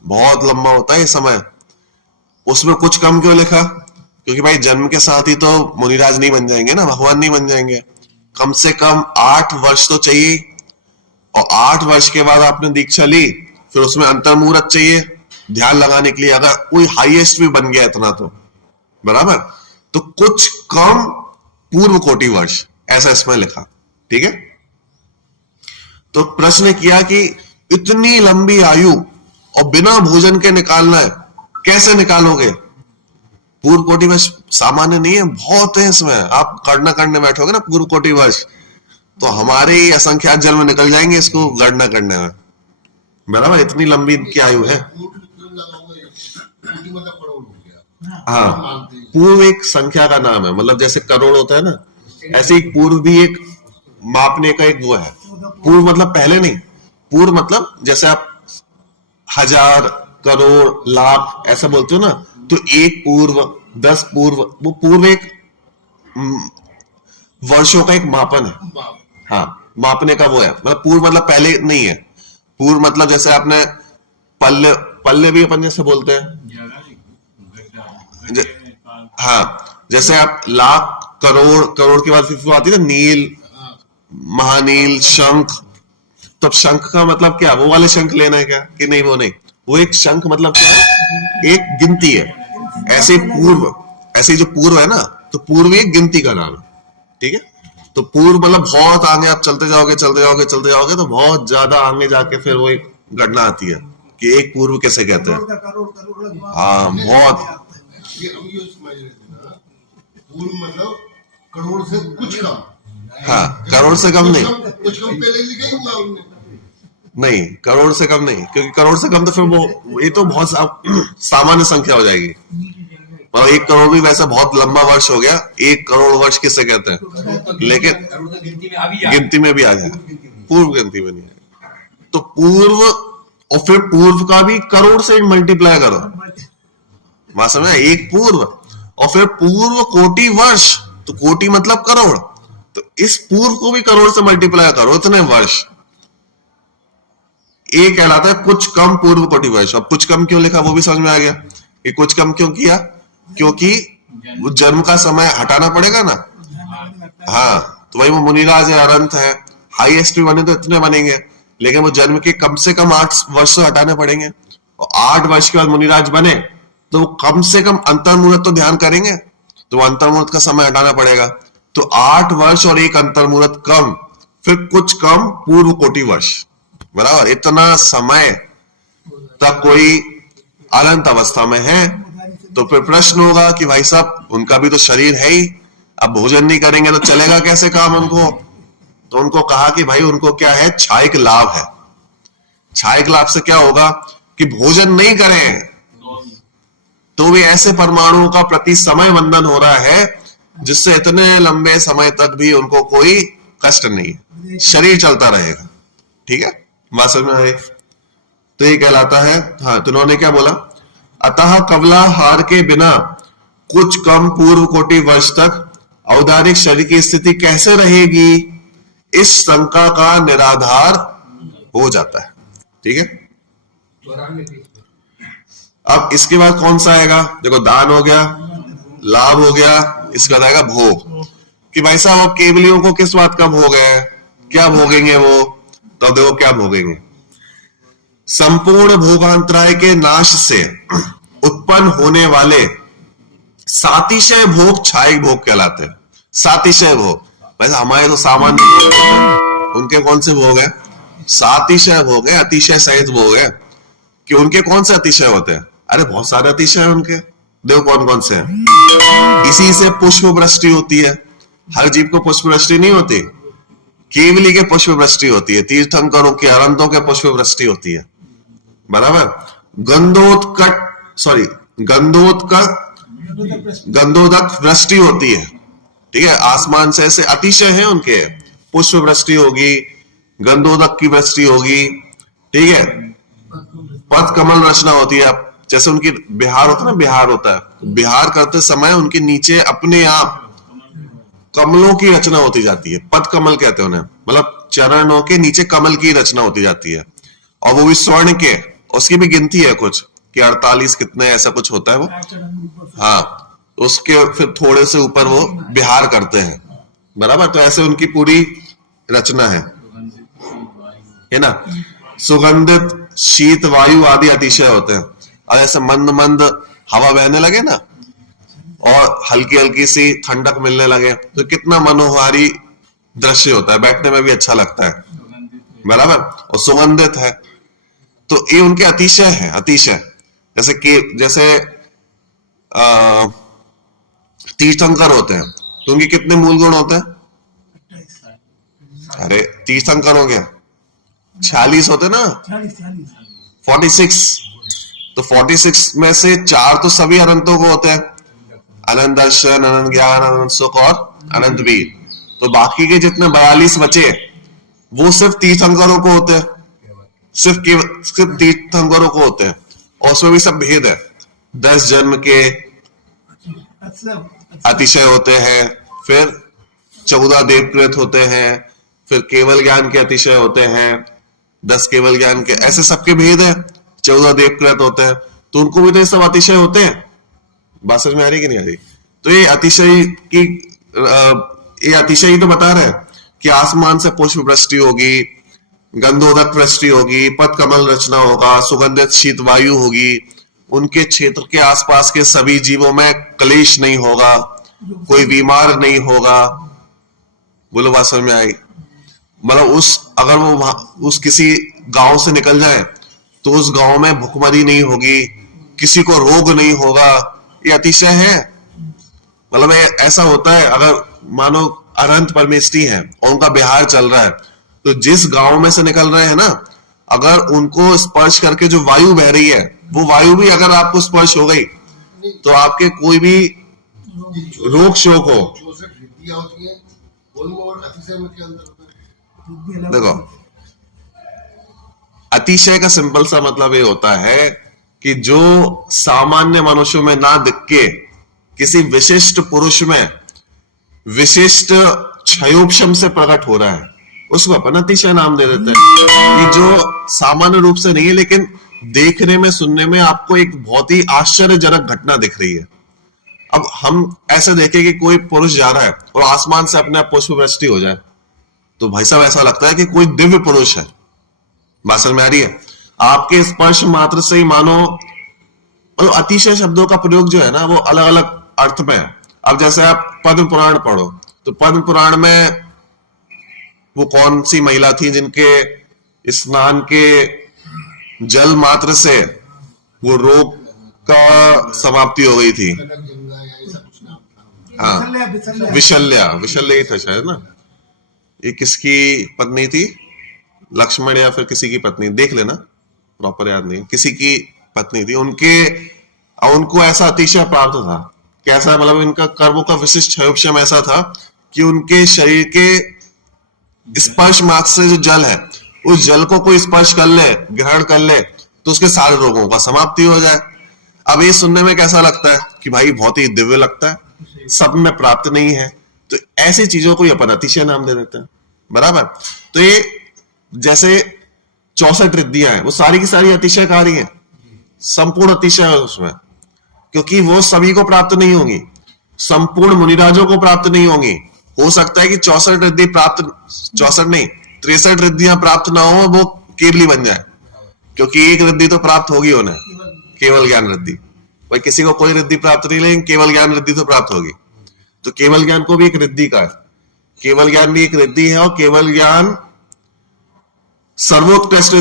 बहुत लंबा होता है ये समय। उसमें कुछ कम क्यों लिखा? क्योंकि भाई जन्म के साथ ही तो मुनिराज नहीं बन जाएंगे ना, भगवान नहीं बन जाएंगे। कम से कम 8 वर्ष तो चाहिए, और 8 वर्ष के बाद आपने दीक्षा ली, फिर उसमें अंतर मुहूर्त चाहिए ध्यान लगाने के लिए, अगर कोई हाईएस्ट भी बन गया इतना तो। बराबर? तो कुछ कम पूर्व कोटि वर्ष, ऐसा इसमें लिखा। ठीक है। तो प्रश्न किया कि इतनी लंबी आयु और बिना भोजन के निकालना है, कैसे निकालोगे? पूर्व कोटि वर्ष सामान्य नहीं है, बहुत है इसमें। आप गणना करने बैठोगे ना पूर्व कोटि वर्ष, तो हमारे ही असंख्यात जन्म निकल जाएंगे इसको गणना करने में। बराबर? इतनी लंबी इनकी आयु है। हाँ, पूर्व एक संख्या का नाम है, मतलब जैसे करोड़ होता है ना, ऐसे ही पूर्व भी एक मापने का एक वो है। पूर्व मतलब पहले नहीं, पूर्व मतलब जैसे आप 1000, करोड़, लाख ऐसा बोलते हो ना, तो 1 पूर्व, 10 पूर्व, वो पूर्व एक वर्षों का एक मापन है। हाँ, मापने का वो है। मतलब पूर्व मतलब पहले नहीं है। पूर्व मतलब जैसे आपने पल्ले, पल्ले भी अपन जैसे बोलते हैं। हाँ, जैसे आप लाख, करोड़, करोड़ के बाद फिर आती है ना नील, महानील, शंख। तो शंख का मतलब क्या? वो वाले शंख लेना है क्या? कि नहीं, वो नहीं। वो एक शंख मतलब क्या है? एक गिनती है। ऐसे पूर्व, ऐसे जो पूर्व है ना, तो पूर्व एक गिनती का नाम है। ठीक है। तो पूर्व मतलब बहुत आगे आप चलते जाओगे, चलते जाओगे, चलते जाओगे, तो बहुत ज्यादा आगे जाके फिर वो एक गणना आती है कि एक पूर्व कैसे कहते हैं। हाँ, बहुत। पूर्व मतलब करोड़ से कुछ कम। हाँ, करोड़ से कम नहीं, कुछ कम पहले लिखा ही हुआ उन्होंने। नहीं, करोड़ से कम नहीं, क्योंकि करोड़ से कम तो फिर वो ये तो बहुत सामान्य संख्या हो जाएगी। मतलब 1 करोड़ भी वैसे बहुत लंबा वर्ष हो गया। 1 करोड़ वर्ष किसे कहते हैं? लेकिन गिनती में भी आ जाए, पूर्व गिनती में नहीं आएगा। तो पूर्व, और फिर पूर्व का भी करोड़ से मल्टीप्लाई करो, वहां समझ? एक पूर्व, और फिर पूर्व कोटि वर्ष, तो कोटि मतलब करोड़, तो इस पूर्व को भी करोड़ से मल्टीप्लाई करो, इतने वर्ष। एक कहलाता है कुछ कम पूर्व कोटि वर्ष। अब कुछ कम क्यों लिखा वो भी समझ में आ गया। कि कुछ कम क्यों किया? क्योंकि वो जन्म का समय हटाना पड़ेगा ना। हाँ, तो भाई वो मुनिराज है, अनंत है, हाईएस्ट भी बने तो इतने बनेंगे, लेकिन वो जन्म के कम से कम 8 वर्ष तो हटाने पड़ेंगे। और 8 वर्ष के बाद मुनिराज बने तो कम से कम अंतर मुहूर्त तो ध्यान करेंगे, तो अंतर मुहूर्त का समय हटाना पड़ेगा। तो 8 वर्ष और 1 अंतर मुहूर्त कम, फिर कुछ कम पूर्व कोटि वर्ष। बराबर? इतना समय तक कोई अनंत अवस्था में है। तो फिर प्रश्न होगा कि भाई साहब उनका भी तो शरीर है ही, अब भोजन नहीं करेंगे तो चलेगा कैसे काम उनको? तो उनको कहा कि भाई उनको क्या है? क्षयिक लाभ है। क्षयिक लाभ से क्या होगा? कि भोजन नहीं करें तो भी ऐसे परमाणुओं का प्रति समय बंधन हो रहा है जिससे इतने लंबे समय तक भी उनको कोई कष्ट नहीं है, शरीर चलता रहेगा। ठीक है, बात समझ में आ रही? तो ये कहलाता है। हाँ, तो उन्होंने क्या बोला? अतः कबलाहार के बिना कुछ कम पूर्व कोटि वर्ष तक औदारिक शरीर की स्थिति कैसे रहेगी, इस शंका का निराधार हो जाता है। ठीक है। अब इसके बाद कौन सा आएगा? देखो, दान हो गया, लाभ हो गया, इसका बाद आएगा भोग। कि भाई साहब अब केवलियों को किस बात का भोग है, क्या भोगेंगे वो? तो देखो क्या भोगेंगे। संपूर्ण भोगांतराय के नाश से उत्पन्न होने वाले सातिशय भोग क्षायिक भोग कहलाते हैं। सातिशय भोग, वैसे हमारे तो सामान्य भोग हैं, उनके कौन से भोग है? सातिशय भोग है, अतिशय सहित भोग है। कि उनके कौन से अतिशय होते हैं? अरे बहुत सारे अतिशय हैं उनके, देखो कौन कौन से हैं। इसी से पुष्प वृष्टि होती है। हर जीव को पुष्प वृष्टि नहीं होती, केवली के पुष्प वृष्टि होती है, तीर्थंकरों के, अरंतों के पुष्प वृष्टि होती है, बराबर। गंधोदक वृष्टि होती है, ठीक है, आसमान से ऐसे अतिशय है उनके, पुष्प वृष्टि होगी, गंधोदक की वृष्टि होगी, ठीक है, पद कमल रचना होती है। जैसे उनकी बिहार होता है ना, बिहार होता है, बिहार करते समय उनके नीचे अपने आप कमलों की रचना होती जाती है, पद कमल कहते हैं उन्हें, मतलब चरणों के नीचे कमल की रचना होती जाती है, और वो भी स्वर्ण के। उसकी भी गिनती है कुछ कि 48 कितने ऐसा कुछ होता है वो, हाँ, उसके फिर थोड़े से ऊपर वो बिहार करते हैं, बराबर। तो ऐसे उनकी पूरी रचना है ना। सुगंधित शीत वायु आदि अतिशय होते हैं, और ऐसे मंद मंद हवा बहने लगे ना, और हल्की हल्की सी ठंडक मिलने लगे, तो कितना मनोहारी दृश्य होता है, बैठने में भी अच्छा लगता है, बराबर। और सुगंधित है, तो ये उनके अतिशय है, अतिशय। जैसे तीर्थंकर होते हैं, तो उनके कितने मूल गुण होते हैं? अरे तीर्थंकर हो गया 46 होते ना, 46। तो 46 में से 4 तो सभी अनंतों को होते हैं, अनंत दर्शन, अनंत ज्ञान, अनंत सुख और अनंत वीर। तो बाकी के जितने 42 बचे वो सिर्फ तीर्थंकरों को होते हैं, सिर्फ तीर्थंकरों को होते हैं, और उसमें भी सब भेद है। 10 जन्म के अतिशय होते हैं, फिर 14 देवकृत होते हैं, फिर केवल ज्ञान के अतिशय होते हैं, 10 केवल ज्ञान के, ऐसे सबके भेद है। 14 देवकृत होते हैं, तो उनको भी तो ये सब अतिशय होते हैं। बात समझ में आ रही कि नहीं आ रही? तो ये अतिशय की ये अतिशय ही तो बता रहे हैं कि आसमान से पुष्प वृष्टि होगी, गंधोदक वृष्टि होगी, पद कमल रचना होगा, सुगंधित शीत वायु होगी, उनके क्षेत्र के आसपास के सभी जीवों में क्लेश नहीं होगा, कोई बीमार नहीं होगा। बोलो बात समझ में आई? मतलब अगर वो उस किसी गांव से निकल जाए तो उस गांव में भुखमरी नहीं होगी, किसी को रोग नहीं होगा, ये अतिशय है। मतलब ऐसा होता है, अगर मानो अनंत परमेष्टि है और उनका बिहार चल रहा है, तो जिस गांव में से निकल रहे हैं ना, अगर उनको स्पर्श करके जो वायु बह रही है, वो वायु भी अगर आपको स्पर्श हो गई तो आपके कोई भी रोग शोक हो। देखो, अतिशय का सिंपल सा मतलब ये होता है कि जो सामान्य मनुष्यों में ना दिख के किसी विशिष्ट पुरुष में विशिष्ट क्षयोपशम से प्रकट हो रहा है, उसको अपन अतिशय नाम दे देते हैं। कि जो सामान्य रूप से नहीं है, लेकिन देखने में, सुनने में आपको एक बहुत ही आश्चर्यजनक घटना दिख रही है। अब हम ऐसे देखें कि कोई पुरुष जा रहा है और आसमान से अपने आप पुष्प वृष्टि हो जाए, तो भाई साहब ऐसा लगता है कि कोई दिव्य पुरुष है। बात समझ में आ रही है? आपके स्पर्श मात्र से ही मानो, मतलब अतिशय शब्दों का प्रयोग जो है ना, वो अलग अलग अर्थ में है। अब जैसे आप पद्म पुराण पढ़ो, तो पद्म पुराण में वो कौन सी महिला थी जिनके स्नान के जल मात्र से वो रोग का समाप्ति हो गई थी? हाँ, विशल्या ही था शायद ना। ये किसकी पत्नी थी? लक्ष्मण या फिर किसी की पत्नी, देख लेना, प्रॉपर याद नहीं, किसी की पत्नी थी। उनको ऐसा अतिशय प्राप्त था। कैसा? मतलब इनका कर्मों का विशिष्ट क्षयोपशम ऐसा था कि उनके शरीर के स्पर्श मात्र से जो जल है, उस जल को कोई स्पर्श कर ले, ग्रहण कर ले, तो उसके सारे रोगों का समाप्ति हो जाए। अब ये सुनने में कैसा लगता है कि भाई बहुत ही दिव्य लगता है, सब में प्राप्त नहीं है, तो ऐसी चीजों को अपन अतिशय नाम दे देते हैं, बराबर। तो ये जैसे 64 रिद्धियां हैं, वो सारी की सारी अतिशयकारी हैं, संपूर्ण अतिशय है उसमें, क्योंकि वो सभी को प्राप्त नहीं होंगी, संपूर्ण मुनिराजों को प्राप्त नहीं होंगी। हो सकता है कि 64 रिद्धि प्राप्त, 64 नहीं 63 रिद्धियां प्राप्त ना हो, वो केवली बन जाए, क्योंकि एक रिद्धि तो प्राप्त होगी उन्हें, केवल ज्ञान रिद्धि। भाई किसी को कोई रिद्धि प्राप्त नहीं, लेकिन केवल ज्ञान रिद्धि तो प्राप्त होगी। तो केवल ज्ञान को भी एक रिद्धि का है, केवल ज्ञान भी एक रिद्धि है, और केवल ज्ञान सर्वोत्कृष्ट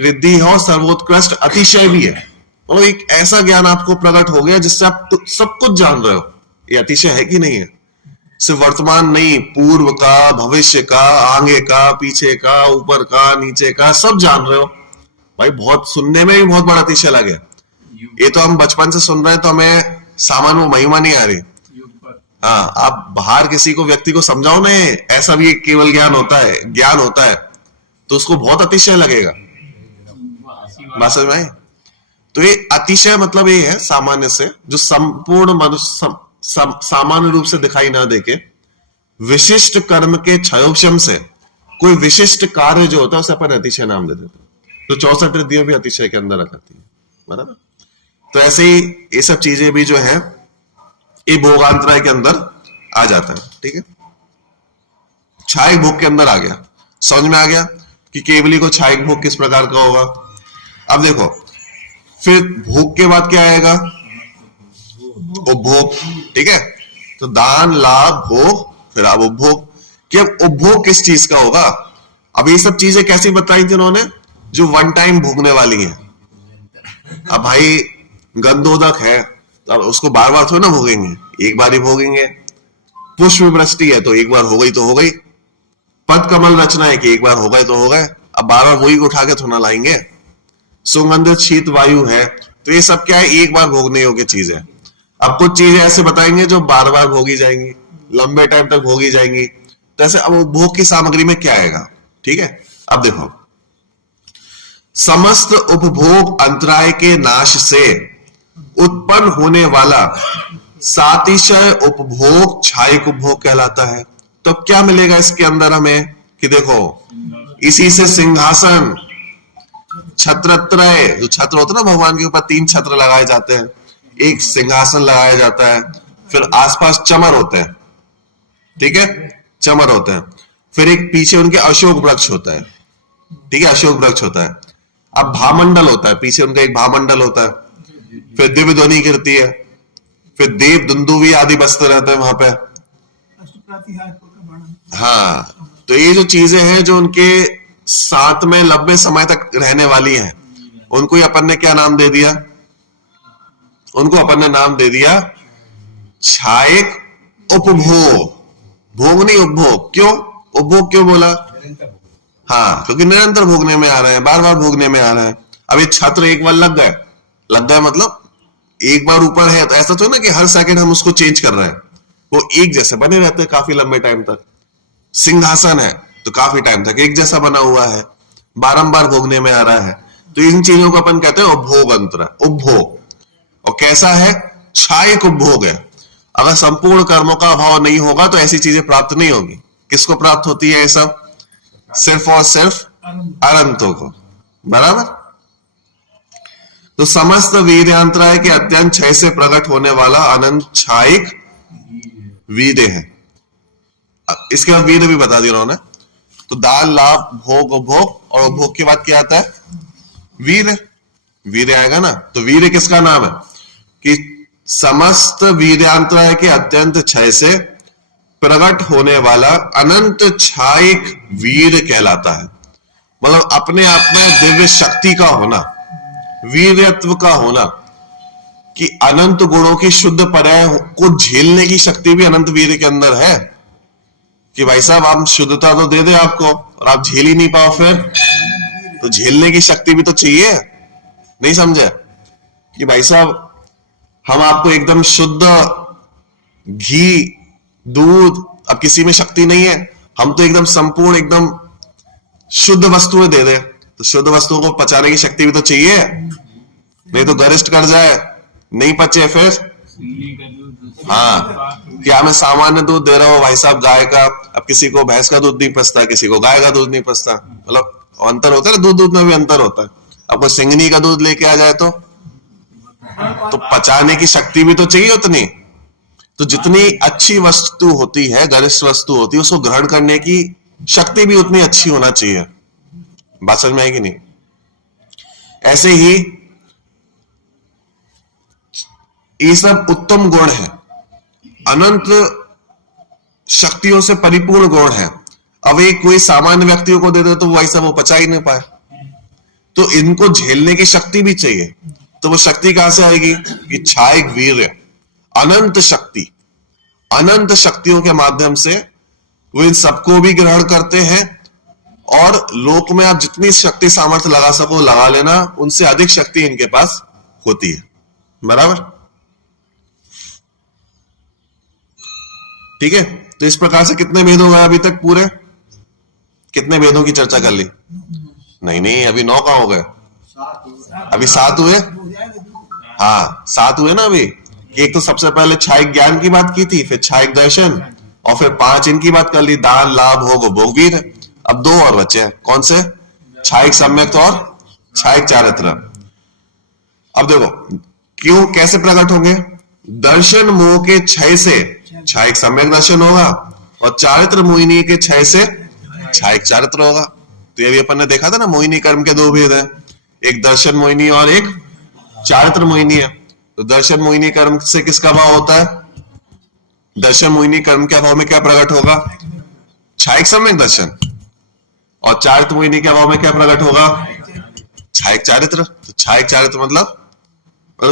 रिद्धि है और सर्वोत्कृष्ट अतिशय भी है। और एक ऐसा ज्ञान आपको प्रकट हो गया जिससे आप सब कुछ जान रहे हो। ये अतिशय है कि नहीं है? सिर्फ वर्तमान नहीं, पूर्व का, भविष्य का, आगे का, पीछे का, ऊपर का, नीचे का, सब जान रहे हो। भाई बहुत सुनने में भी बहुत बड़ा अतिशय लगे। ये तो हम बचपन से सुन रहे हैं तो हमें सामान्य वो महिमा नहीं आ रही। हाँ, आप बाहर किसी को, व्यक्ति को समझाओ ना ऐसा भी एक केवल ज्ञान होता है, ज्ञान होता है, तो उसको बहुत अतिशय लगेगा। बात समझ में आई? तो ये अतिशय मतलब ये है सामान्य से, जो संपूर्ण मनुष्य सामान्य रूप से दिखाई ना देके विशिष्ट कर्म के क्षयोक्षम से कोई विशिष्ट कार्य जो होता है उसे अपन अतिशय नाम दे देते हैं। तो 64 रिद्धियां भी अतिशय के अंदर आ जाती है, बराबर। तो ऐसे ही ये सब चीजें भी जो है ये भोगांतराय के अंदर आ जाता है। ठीक है, क्षायक भोग के अंदर आ गया, समझ में आ गया कि केवली को क्षायक भोग किस प्रकार का होगा। अब देखो फिर भोग के बाद क्या आएगा? उपभोग। ठीक है, तो दान, लाभ, भोग, फिर अब उपभोग। कि अब उपभोग किस चीज का होगा? अब ये सब चीजें कैसी बताई थी उन्होंने? जो वन टाइम भोगने वाली हैं। अब भाई गंधोदक है तो उसको बार बार थोड़ा ना भोगेंगे, एक बार ही भोगेंगे। पुष्प वृष्टि है तो एक बार हो गई तो हो गई। पद कमल रचना है कि एक बार हो गए तो हो गए, अब बार बार वही उठा के थोड़ा लाएंगे। सुगंधित शीत वायु है तो ये सब क्या है? एक बार भोगने योग्य चीज है। अब कुछ चीजें ऐसे बताएंगे जो बार बार भोगी जाएंगी, लंबे टाइम तक भोगी जाएंगी। तो ऐसे अब भोग की सामग्री में क्या आएगा? ठीक है, अब देखो, समस्त उपभोग अंतराय के नाश से उत्पन्न होने वाला सातिशय उपभोग क्षायक उपभोग कहलाता है। तो क्या मिलेगा इसके अंदर हमें? कि देखो इसी से सिंहासन, छत्रत्रय, जो छत्र होता है ना भगवान के ऊपर 3 छत्र लगाए जाते हैं, एक सिंहासन लगाया जाता है, फिर आसपास चमर होते हैं। ठीक है, चमर होते हैं, फिर एक पीछे उनके अशोक वृक्ष होता है। ठीक है, अशोक वृक्ष होता है। अब भामंडल होता है, पीछे उनका एक भामंडल होता है, फिर दिव्य ध्वनि गिरती है, फिर देव दुंदुभी आदि बजते रहते हैं वहां पे। हाँ, तो ये जो चीजें हैं जो उनके साथ में लंबे समय तक रहने वाली हैं, उनको ही अपन ने क्या नाम दे दिया? उनको अपन ने नाम दे दिया क्षायक उपभोग। भोग नहीं, उपभोग। क्यों उपभोग क्यों बोला? हाँ, क्योंकि निरंतर भोगने में आ रहे हैं, बार बार भोगने में आ रहे हैं। अब ये छत्र एक बार लग गए, लग गए मतलब एक बार ऊपर है तो ऐसा तो ना कि हर सेकंड हम उसको चेंज कर रहे हैं, वो एक जैसे बने रहते हैं काफी लंबे टाइम तक। सिंहासन है तो काफी टाइम तक एक जैसा बना हुआ है, बारंबार भोगने में आ रहा है। तो इन चीजों को अपन कहते हैं उपभोग अंतर, उपभोग। और कैसा है? क्षायक उपभोग है। अगर संपूर्ण कर्मों का अभाव नहीं होगा तो ऐसी चीजें प्राप्त नहीं होगी। किसको प्राप्त होती है ये सब? सिर्फ और सिर्फ अनंतों को, बराबर। तो समस्त वीर्यांतराय के अत्यंत क्षय से प्रकट होने वाला अनंत क्षायिक वीर्य है। इसके बाद वीर्य भी बता दिया उन्होंने। तो दान, लाभ, भोग, उपभोग, और उपभोग के बाद क्या आता है? वीर्य। वीर्य आएगा ना। तो वीर्य किसका नाम है? कि समस्त वीर्यांतराय के अत्यंत क्षय से प्रकट होने वाला अनंत क्षायिक वीर्य कहलाता है। मतलब अपने आप में दिव्य शक्ति का होना, वीर्यत्व का होना, कि अनंत गुणों की शुद्ध पर्याय को झेलने की शक्ति भी अनंत वीर्य के अंदर है। कि भाई साहब हम शुद्धता तो दे दे आपको और आप झेल ही नहीं पाओ, फिर तो झेलने की शक्ति भी तो चाहिए। नहीं समझे? कि भाई साहब हम आपको एकदम शुद्ध घी, दूध, अब किसी में शक्ति नहीं है, हम तो एकदम संपूर्ण एकदम शुद्ध वस्तुएं दे दे, तो शुद्ध वस्तुओं को पचाने की शक्ति भी तो चाहिए। नहीं तो गरिष्ठ कर जाए, नहीं पचे फिर। हाँ, क्या मैं सामान्य दूध दे रहा हूं भाई साहब गाय का, अब किसी को भैंस का दूध नहीं पचता, किसी को गाय का दूध नहीं पचता। मतलब अंतर होता है ना, दूध में भी अंतर होता है। अब कोई सिंगनी का दूध लेके आ जाए तो पचाने की शक्ति भी तो चाहिए उतनी। तो जितनी अच्छी वस्तु होती है, गरिष्ठ वस्तु होती है, उसको ग्रहण करने की शक्ति भी उतनी अच्छी होना चाहिए। बात समझ में आएगी नहीं? ऐसे ही ये सब उत्तम गुण है, अनंत शक्तियों से परिपूर्ण गुण है। अब एक कोई सामान्य व्यक्तियों को दे दे तो वैसा वो पचा ही नहीं पाए, तो इनको झेलने की शक्ति भी चाहिए। तो वो शक्ति कहां से आएगी? कि छायक वीर्य, अनंत शक्ति, अनंत शक्तियों के माध्यम से वो इन सबको भी ग्रहण करते हैं। और लोक में आप जितनी शक्ति सामर्थ्य लगा सको लगा लेना, उनसे अधिक शक्ति इनके पास होती है। बराबर, ठीक है। तो इस प्रकार से कितने भेद हो गए अभी तक? पूरे कितने भेदों की चर्चा कर ली? नहीं, अभी 9 कहां हो गए? अभी 7 हुए। हाँ, 7 हुए ना अभी। एक तो सबसे पहले छायक ज्ञान की बात की थी, फिर छायक दर्शन, और फिर 5 इनकी बात कर ली, दान, लाभ, भोग, भोगवीर। अब 2 और बचे हैं, कौन से? छायक सम्यक और छायक चारित्र। अब देखो क्यों, कैसे प्रकट होंगे? दर्शन मोह के क्षय से छायक सम्यक दर्शन होगा, और चारित्र मोहिनी के क्षय से छायक चारित्र होगा। तो ये भी अपन ने देखा था ना, मोहिनी कर्म के 2 भेद हैं, एक दर्शन मोहिनी और एक चारित्र मोहिनी है। तो दर्शन मोहिनी कर्म से किसका भाव होता है? दर्शन मोहिनी कर्म के भाव में क्या प्रकट होगा? छायक सम्यक दर्शन। और चारित्र मोहिनी के भाव में क्या प्रकट होगा? छायक चारित्र। तो छायक चारित्र मतलब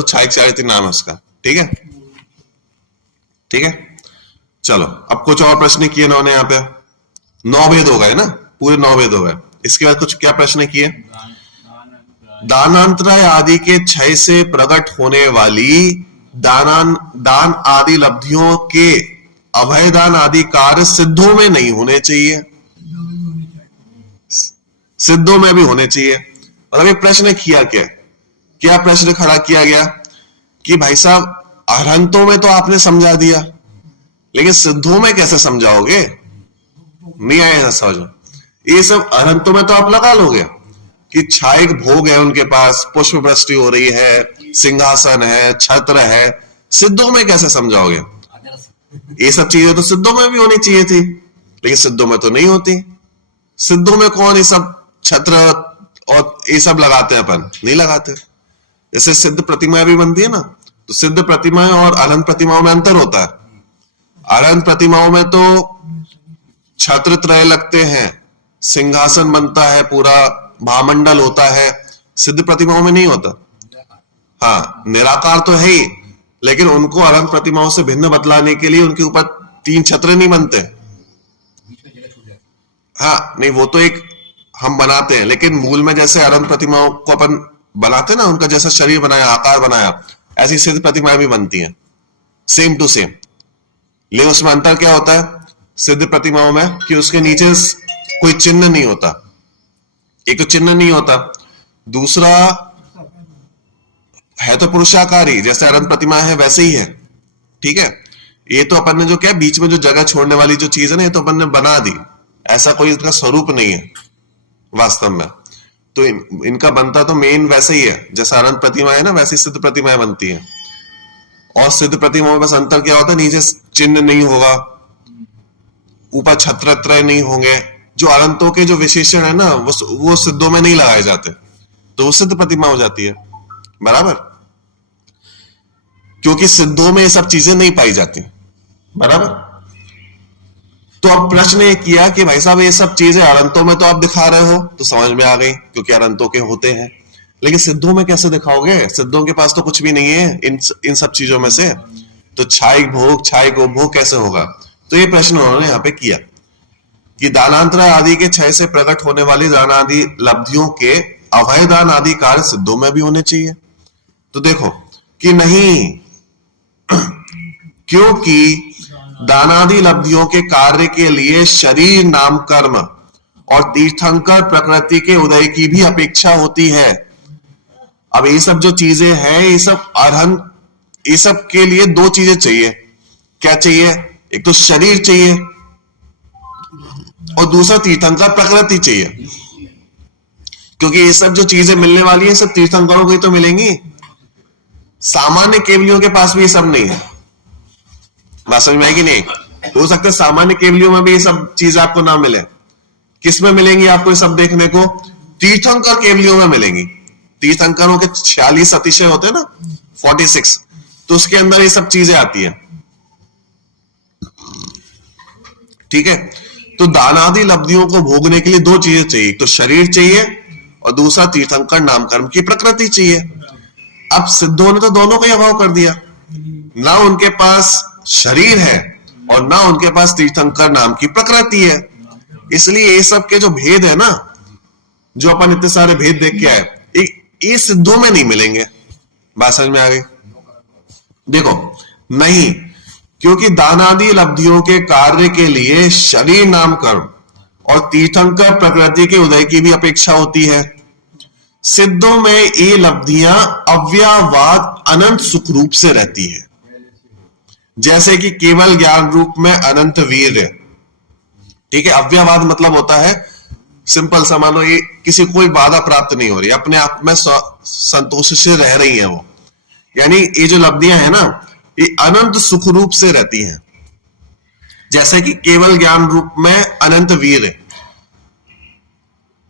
छायक चारित्र नाम है उसका, ठीक है, ठीक है। चलो अब कुछ और प्रश्न किए इन्होंने यहाँ पे। 9 भेद हो गए ना, पूरे 9 भेद हो गए। इसके बाद कुछ क्या प्रश्न किए? दानांतराय आदि के क्षय से प्रकट होने वाली दान आदि लब्धियों के अभयदान आदि कार्य सिद्धों में नहीं होने चाहिए, सिद्धों में भी होने चाहिए। और अभी प्रश्न किया क्या प्रश्न खड़ा किया गया कि भाई साहब अरहंतों में तो आपने समझा दिया, लेकिन सिद्धों में कैसे समझाओगे? नहीं आएगा समझ। ये सब अरहंतों में तो आप लगा लोगे कि छायक भोग है उनके पास, पुष्प वृष्टि हो रही है, सिंहासन है, छत्र है, सिद्धों में कैसे समझाओगे? ये सब चीजें तो सिद्धों में भी होनी चाहिए थी, लेकिन सिद्धों में तो नहीं होती। सिद्धों में कौन ये सब छत्र और ये सब लगाते हैं? अपन नहीं लगाते। जैसे सिद्ध प्रतिमाएं भी बनती है ना, तो सिद्ध प्रतिमाएं और अनंत प्रतिमाओं में अंतर होता है। अनंत प्रतिमाओं में तो छत्र त्रय लगते हैं, सिंहासन बनता है, पूरा भामंडल होता है। सिद्ध प्रतिमाओं में नहीं होता। हाँ, निराकार तो है ही, लेकिन उनको अनंत प्रतिमाओं से भिन्न बतलाने के लिए उनके ऊपर 3 छत्र नहीं बनते। हाँ नहीं, वो तो एक हम बनाते हैं, लेकिन मूल में जैसे अनंत प्रतिमाओं को अपन बनाते हैं ना, उनका जैसा शरीर बनाया, आकार बनाया, ऐसी सिद्ध प्रतिमाएं भी बनती हैं, सेम टू सेम। लेकिन उसमें अंतर क्या होता है सिद्ध प्रतिमाओं में? कि उसके नीचे कोई चिन्ह नहीं होता। एक तो चिन्ह नहीं होता, दूसरा है तो पुरुषाकारी, जैसे अनंत प्रतिमा है वैसे ही है, ठीक है। ये तो अपन ने जो क्या बीच में जो जगह छोड़ने वाली जो चीज है ना, ये तो अपन ने बना दी, ऐसा कोई इसका स्वरूप नहीं है वास्तव में। तो इनका बनता तो मेन वैसे ही है, जैसा अनंत प्रतिमा है ना, वैसी सिद्ध प्रतिमाएं बनती हैं। और सिद्ध प्रतिमाओं में बस अंतर क्या होता है, नीचे चिन्ह नहीं होगा, ऊपर छत्रत्रय नहीं होंगे। जो अनंतों के जो विशेषण है ना, वो सिद्धों में नहीं लगाए जाते, तो वो सिद्ध प्रतिमा हो जाती है। बराबर, क्योंकि सिद्धों में ये सब चीजें नहीं पाई जाती। बराबर। तो अब प्रश्न ये किया कि भाई साहब ये सब चीजें अनंतों में तो आप दिखा रहे हो, तो समझ में आ गई, क्योंकि अनंतों के होते हैं, लेकिन सिद्धों में कैसे दिखाओगे? सिद्धों के पास तो कुछ भी नहीं है इन सब चीजों में से, तो छायक भोग, छायक उपभोग कैसे होगा? तो ये प्रश्न उन्होंने यहाँ पे किया कि दानांतर आदि के क्षय से प्रकट होने वाली दान आदि लब्धियों के अभय दान आदि कार्य सिद्धों में भी होने चाहिए। तो देखो कि नहीं, क्योंकि दानादि लब्धियों के कार्य के लिए शरीर नाम कर्म और तीर्थंकर प्रकृति के उदय की भी अपेक्षा होती है। अब ये सब जो चीजें हैं, ये सब अरहंत, ये सब के लिए 2 चीजें चाहिए। क्या चाहिए? एक तो शरीर चाहिए और दूसरा तीर्थंकर प्रकृति चाहिए, क्योंकि ये सब जो चीजें मिलने वाली है सब तीर्थंकरों को ही तो मिलेंगी। सामान्य केवलियों के पास भी ये सब नहीं है। बात समझ में आएगी? नहीं हो सकता है सामान्य केवलियों में भी ये सब चीज आपको ना मिले। किस में मिलेंगी आपको ये सब देखने को? तीर्थंकर केवलियों में मिलेंगी। तीर्थंकरों के 46 अतिशय होते हैं ना, 46, तो उसके अंदर ये सब चीजें आती हैं। ठीक है, तो दानादि लब्धियों को भोगने के लिए दो चीजें चाहिए, एक तो शरीर चाहिए और दूसरा तीर्थंकर नाम कर्म की प्रकृति चाहिए। अब सिद्धों ने तो दोनों का ही अभाव कर दिया, ना उनके पास शरीर है और ना उनके पास तीर्थंकर नाम की प्रकृति है। इसलिए ये सब के जो भेद है ना, जो अपन इतने सारे भेद देख के आए, ये सिद्धों में नहीं मिलेंगे। बात समझ में आ गई? देखो, नहीं, क्योंकि दानादि लब्धियों के कार्य के लिए शरीर नाम कर्म और तीर्थंकर प्रकृति के उदय की भी अपेक्षा होती है। सिद्धों में ये लब्धियां अव्ययवाद अनंत सुख रूप से रहती है, जैसे कि केवल ज्ञान रूप में अनंत वीर्य। ठीक है, अव्ययवाद मतलब होता है, सिंपल सा मानो, ये किसी कोई बाधा प्राप्त नहीं हो रही, अपने आप में संतोष से रह रही है वो, यानी ये जो लब्धियां है ना, ये अनंत सुख रूप से रहती हैं, जैसे कि केवल ज्ञान रूप में अनंत वीर है।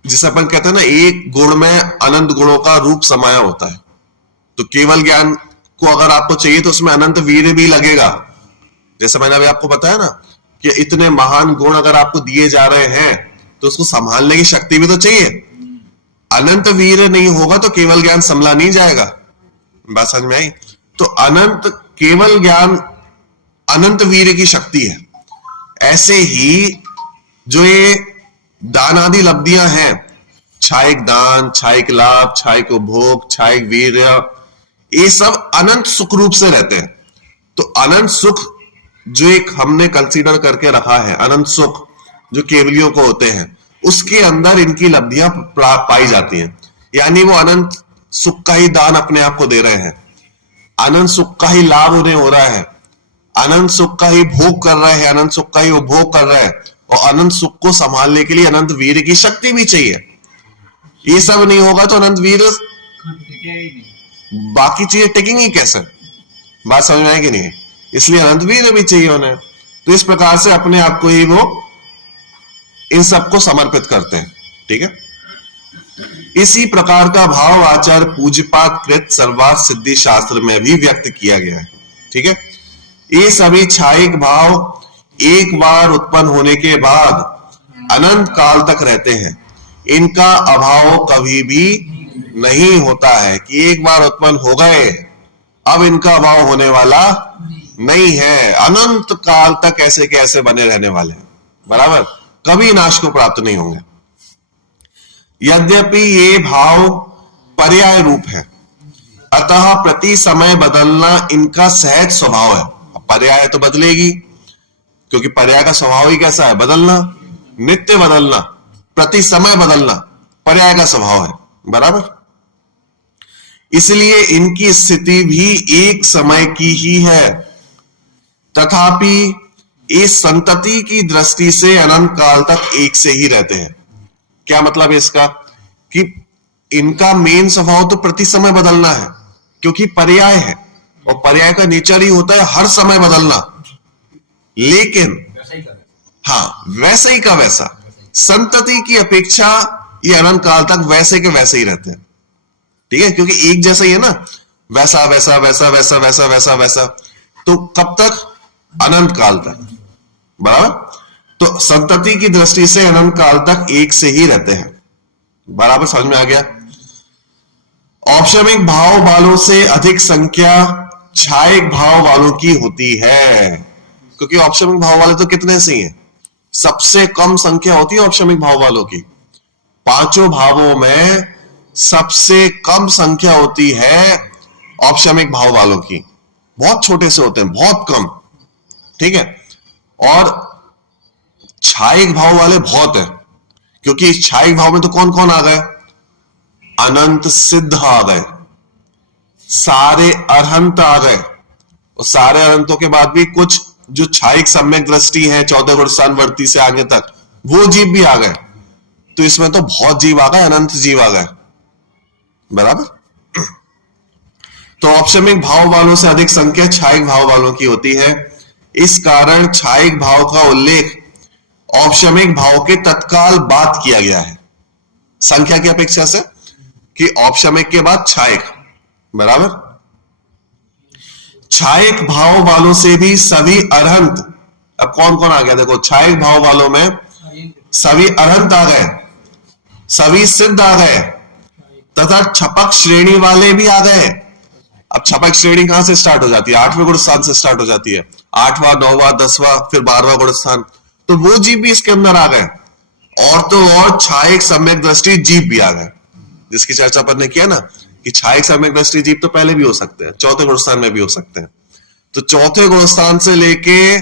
जिसे अपन कहते हैं ना, एक गुण में अनंत गुणों का रूप समाया होता है। तो केवल ज्ञान को अगर आपको चाहिए तो उसमें अनंत वीर भी लगेगा। जैसे मैंने अभी आपको बताया ना कि इतने महान गुण अगर आपको दिए जा रहे हैं तो उसको संभालने की शक्ति भी तो चाहिए। अनंत वीर नहीं होगा तो केवल ज्ञान संभला नहीं जाएगा। बात समझ में आई? तो अनंत केवल ज्ञान अनंत वीर की शक्ति है। ऐसे ही जो ये दान आदि लब्धियां हैं, छायिक दान, छायिक लाभ, छायिक उपभोग, छायिक वीर्य, ये सब अनंत सुख रूप से रहते हैं। तो अनंत सुख जो एक हमने कंसीडर करके रखा है, अनंत सुख जो केवलियों को होते हैं, उसके अंदर इनकी लब्धियां पाई जाती हैं। यानी वो अनंत सुख का ही दान अपने आप को दे रहे हैं, अनंत सुख का ही लाभ उन्हें हो रहा है, अनंत सुख का ही भोग कर रहे हैं, अनंत सुख का ही उपभोग कर रहे हैं, और अनंत सुख को संभालने के लिए अनंत वीर की शक्ति भी चाहिए। ये सब नहीं होगा तो अनंत वीर, बाकी चीजें टिकेंगी कैसे? बात समझ में आएगी नहीं? इसलिए अनंत वीर भी चाहिए उन्हें। तो इस प्रकार से अपने आप को ही वो इन सबको समर्पित करते हैं। ठीक है, इसी प्रकार का भाव आचार पूज्यपात कृत सर्वार्थ सिद्धि शास्त्र में भी व्यक्त किया गया है। ठीक है, ये सभी छायिक भाव एक बार उत्पन्न होने के बाद अनंत काल तक रहते हैं। इनका अभाव कभी भी नहीं होता है कि एक बार उत्पन्न हो गए अब इनका अभाव होने वाला नहीं है। अनंत काल तक ऐसे के ऐसे बने रहने वाले हैं, बराबर, कभी नाश को प्राप्त नहीं होंगे। यद्यपि ये भाव पर्याय रूप है, अतः प्रति समय बदलना इनका सहज स्वभाव है। पर्याय तो बदलेगी, क्योंकि पर्याय का स्वभाव ही कैसा है? बदलना, नित्य बदलना, प्रति समय बदलना पर्याय का स्वभाव है, बराबर। इसलिए इनकी स्थिति भी एक समय की ही है, तथापि इस संतति की दृष्टि से अनंत काल तक एक से ही रहते हैं। क्या मतलब है इसका? कि इनका मेन स्वभाव तो प्रति समय बदलना है, क्योंकि पर्याय है, और पर्याय का नेचर ही होता है हर समय बदलना। लेकिन हाँ, वैसे ही का वैसा, संतति की अपेक्षा ये अनंत काल तक वैसे के वैसे ही रहते हैं। ठीक है, क्योंकि एक जैसा ही है ना, वैसा वैसा वैसा वैसा वैसा वैसा वैसा, तो कब तक? अनंत काल तक, बराबर। तो संतति की दृष्टि से अनंत काल तक एक से ही रहते हैं, बराबर। समझ में आ गया? औपशमिक भाव वालों से अधिक संख्या छायिक भाव वालों की होती है, क्योंकि औपशमिक भाव वाले तो कितने से ही हैं? सबसे कम संख्या होती है औपशमिक भाव वालों की। पांचों भावों में सबसे कम संख्या होती है औपशमिक भाव वालों की, बहुत छोटे से होते हैं, बहुत कम। ठीक है, और छायिक भाव वाले बहुत है, क्योंकि छायिक भाव में तो कौन कौन आ गए? अनंत सिद्ध आ गए, सारे अरहंत आ गए, और सारे अनंतों के बाद भी कुछ जो छायिक सम्यक दृष्टि है 14 गुणस्थानवर्ती से आगे तक, वो जीव भी आ गए। तो इसमें तो बहुत जीव आ गए, अनंत जीव आ गए, बराबर। तो औपशमिक भाव वालों से अधिक संख्या छायिक भाव वालों की होती है। इस कारण छायिक भाव का उल्लेख औपशमिक भाव के तत्काल बाद किया गया है, संख्या की अपेक्षा से, कि औपशमिक के बाद छायिक, बराबर। छायक भाव वालों से भी सभी अरहंत, अब कौन कौन आ गया देखो, छायक भाव वालों में सभी अरहंत आ गए, सभी सिद्ध आ गए, तथा छपक श्रेणी वाले भी आ गए। अब छपक श्रेणी कहां से स्टार्ट हो जाती है? 8वें गुण स्थान से स्टार्ट हो जाती है, 8वां 9वां 10वां फिर 12वां गुण स्थान, तो वो जीव भी इसके अंदर आ गए। और तो और छायक सम्यक दृष्टि जीव भी आ गए, जिसकी चर्चा पर ने किया ना कि छायक सम्यक दृष्टि जीव तो पहले भी हो सकते हैं, चौथे गुण स्थान में भी हो सकते हैं। तो चौथे गुण स्थान से लेके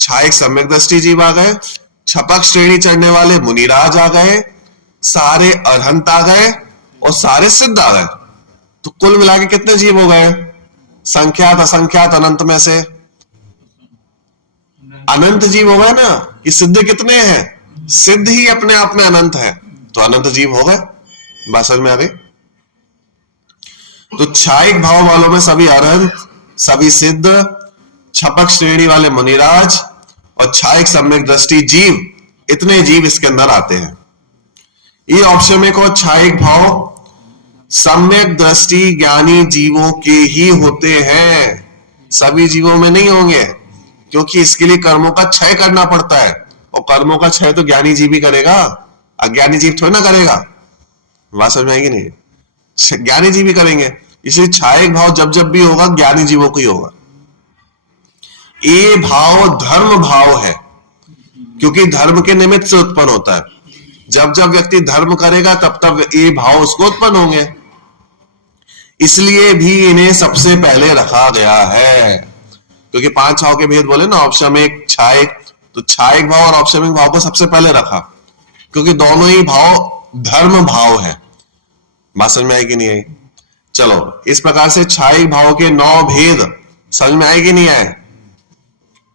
छायक सम्यक दृष्टि जीव आ गए, छपक श्रेणी चढ़ने वाले मुनिराज आ गए, सारे अरहंत आ गए और सारे सिद्ध आ गए। तो कुल मिला के कितने जीव हो गए? संख्यात असंख्यात अनंत में से अनंत जीव हो गए ना। ये सिद्ध कितने हैं? सिद्ध ही अपने आप में अनंत है, तो अनंत जीव हो गए। बात समझ में आ गई? तो छायक भाव वालों में सभी अरहंत, सभी सिद्ध, छपक श्रेणी वाले मुनिराज और छायक सम्यक दृष्टि जीव, इतने जीव इसके अंदर आते हैं। ये ऑप्शन में को छायक भाव सम्यक दृष्टि ज्ञानी जीवों के ही होते हैं, सभी जीवों में नहीं होंगे, क्योंकि इसके लिए कर्मों का क्षय करना पड़ता है, और कर्मों का क्षय तो ज्ञानी जीव ही करेगा, अज्ञानी जीव थोड़ी ना करेगा। बात समझ में आएगी? नहीं, ज्ञानी जीव ही करेंगे। इसलिए छायक भाव जब जब भी होगा ज्ञानी जीवों को ही होगा। ये भाव धर्म भाव है, क्योंकि धर्म के निमित्त से उत्पन्न होता है। जब जब व्यक्ति धर्म करेगा तब तब ये भाव उसको उत्पन्न होंगे, इसलिए भी इन्हें सबसे पहले रखा गया है। क्योंकि 5 भाव के भेद बोले ना, औपशमिक छायक, तो छायक भाव और औपशमिक भाव को सबसे पहले रखा, क्योंकि दोनों ही भाव धर्म भाव है। बात समझ में आएगी नहीं आई? चलो, इस प्रकार से छायक भाव के 9 भेद समझ में आएगी नहीं आए?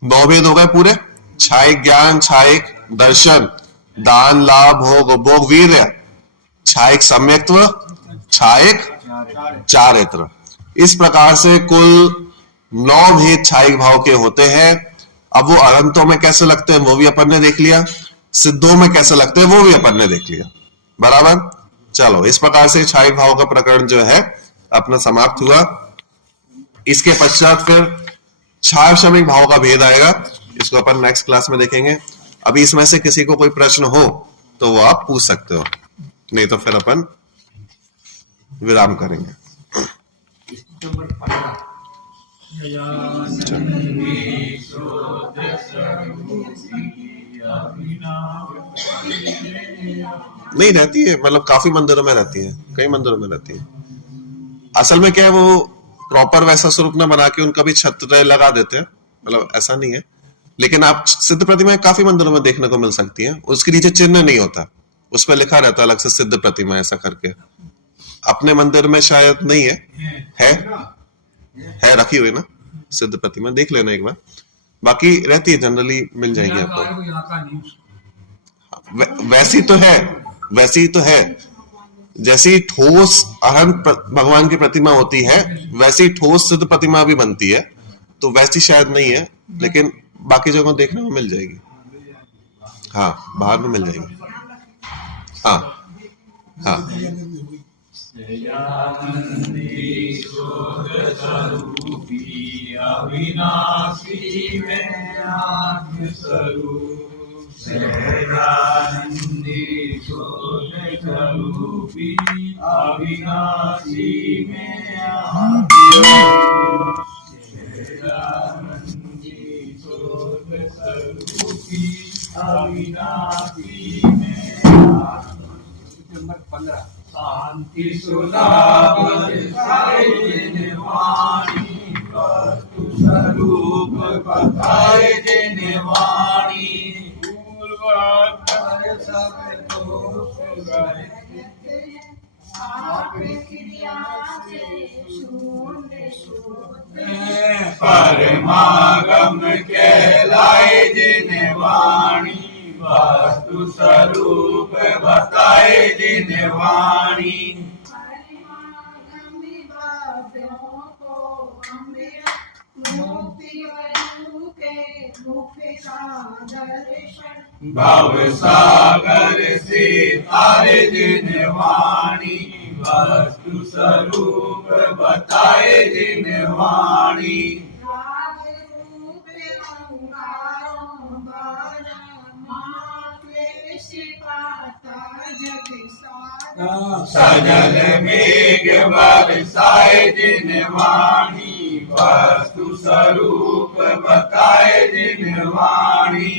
9 भेद हो गए पूरे। छायक ज्ञान, छायक दर्शन, दान लाभ भोग भोग वीर्य, छायक सम्यक्त्व, छायक चारित्र। इस प्रकार से कुल 9 भेद छायक भाव के होते हैं। अब वो अनंतों में कैसे लगते हैं वो भी अपन ने देख लिया, सिद्धों में कैसे लगते हैं वो भी अपन ने देख लिया। बराबर? चलो, इस प्रकार से छायक भाव का प्रकरण जो है अपना समाप्त हुआ। इसके पश्चात फिर छायशमिक भाव का भेद आएगा, इसको अपन नेक्स्ट क्लास में देखेंगे। अभी इसमें से किसी को कोई प्रश्न हो तो वो आप पूछ सकते हो, नहीं तो फिर अपन विराम करेंगे। नहीं रहती है, मतलब काफी मंदिरों में रहती है, कई मंदिरों में रहती है। असल में क्या है, वो प्रॉपर वैसा स्वरूप ना बना के उनका भी छत्र लगा देते हैं, मतलब ऐसा नहीं है। लेकिन आप सिद्ध प्रतिमा काफी मंदिरों में देखने को मिल सकती है, उसके नीचे चिन्ह नहीं होता, उस पर लिखा रहता अलग से सिद्ध प्रतिमा ऐसा करके। अपने मंदिर में शायद नहीं है, है रखी हुई ना सिद्ध प्रतिमा, देख लेना एक बार। बाकी रहती है, जनरली मिल जाएगी आपको। वैसी तो है, वैसी तो है, जैसी ठोस अहंत भगवान की प्रतिमा होती है वैसी ठोस सिद्ध प्रतिमा भी बनती है, तो वैसी शायद नहीं है, लेकिन बाकी जगह देखने को मिल जाएगी। हाँ, बाहर में मिल जाएगी। हाँ हाँ, अविनाशी में आत्म स्वरूप, सहजानंदी शोध स्वरूपी, अविनाशी में आत्म सहजानंदी शोध स्वरूपी, अविनाशी में आत्म। नंबर 15 शांति सुलाभ वाणी, वस्तु स्वरूप बताए जिन वाणी, पूर्वाचार सब दोष गए, परमागम कहलाए जिन वाणी, वस्तु स्वरूप बताए जिन वाणी, भव सागर से तारे जिन वाणी, वस्तु स्वरूप बताए जिन वाणी। सजल मेघ बरसाए जिन वाणी वस्तु स्वरूप बताए जिन वाणी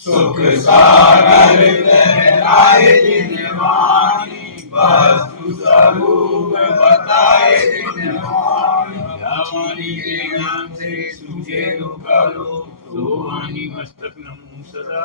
सुख सागर लहराए जिन वाणी वस्तु स्वरूप बताए जिन वाणी वाणी के नाम से सूझे लो करो तो वाणी मस्तक नमो सदा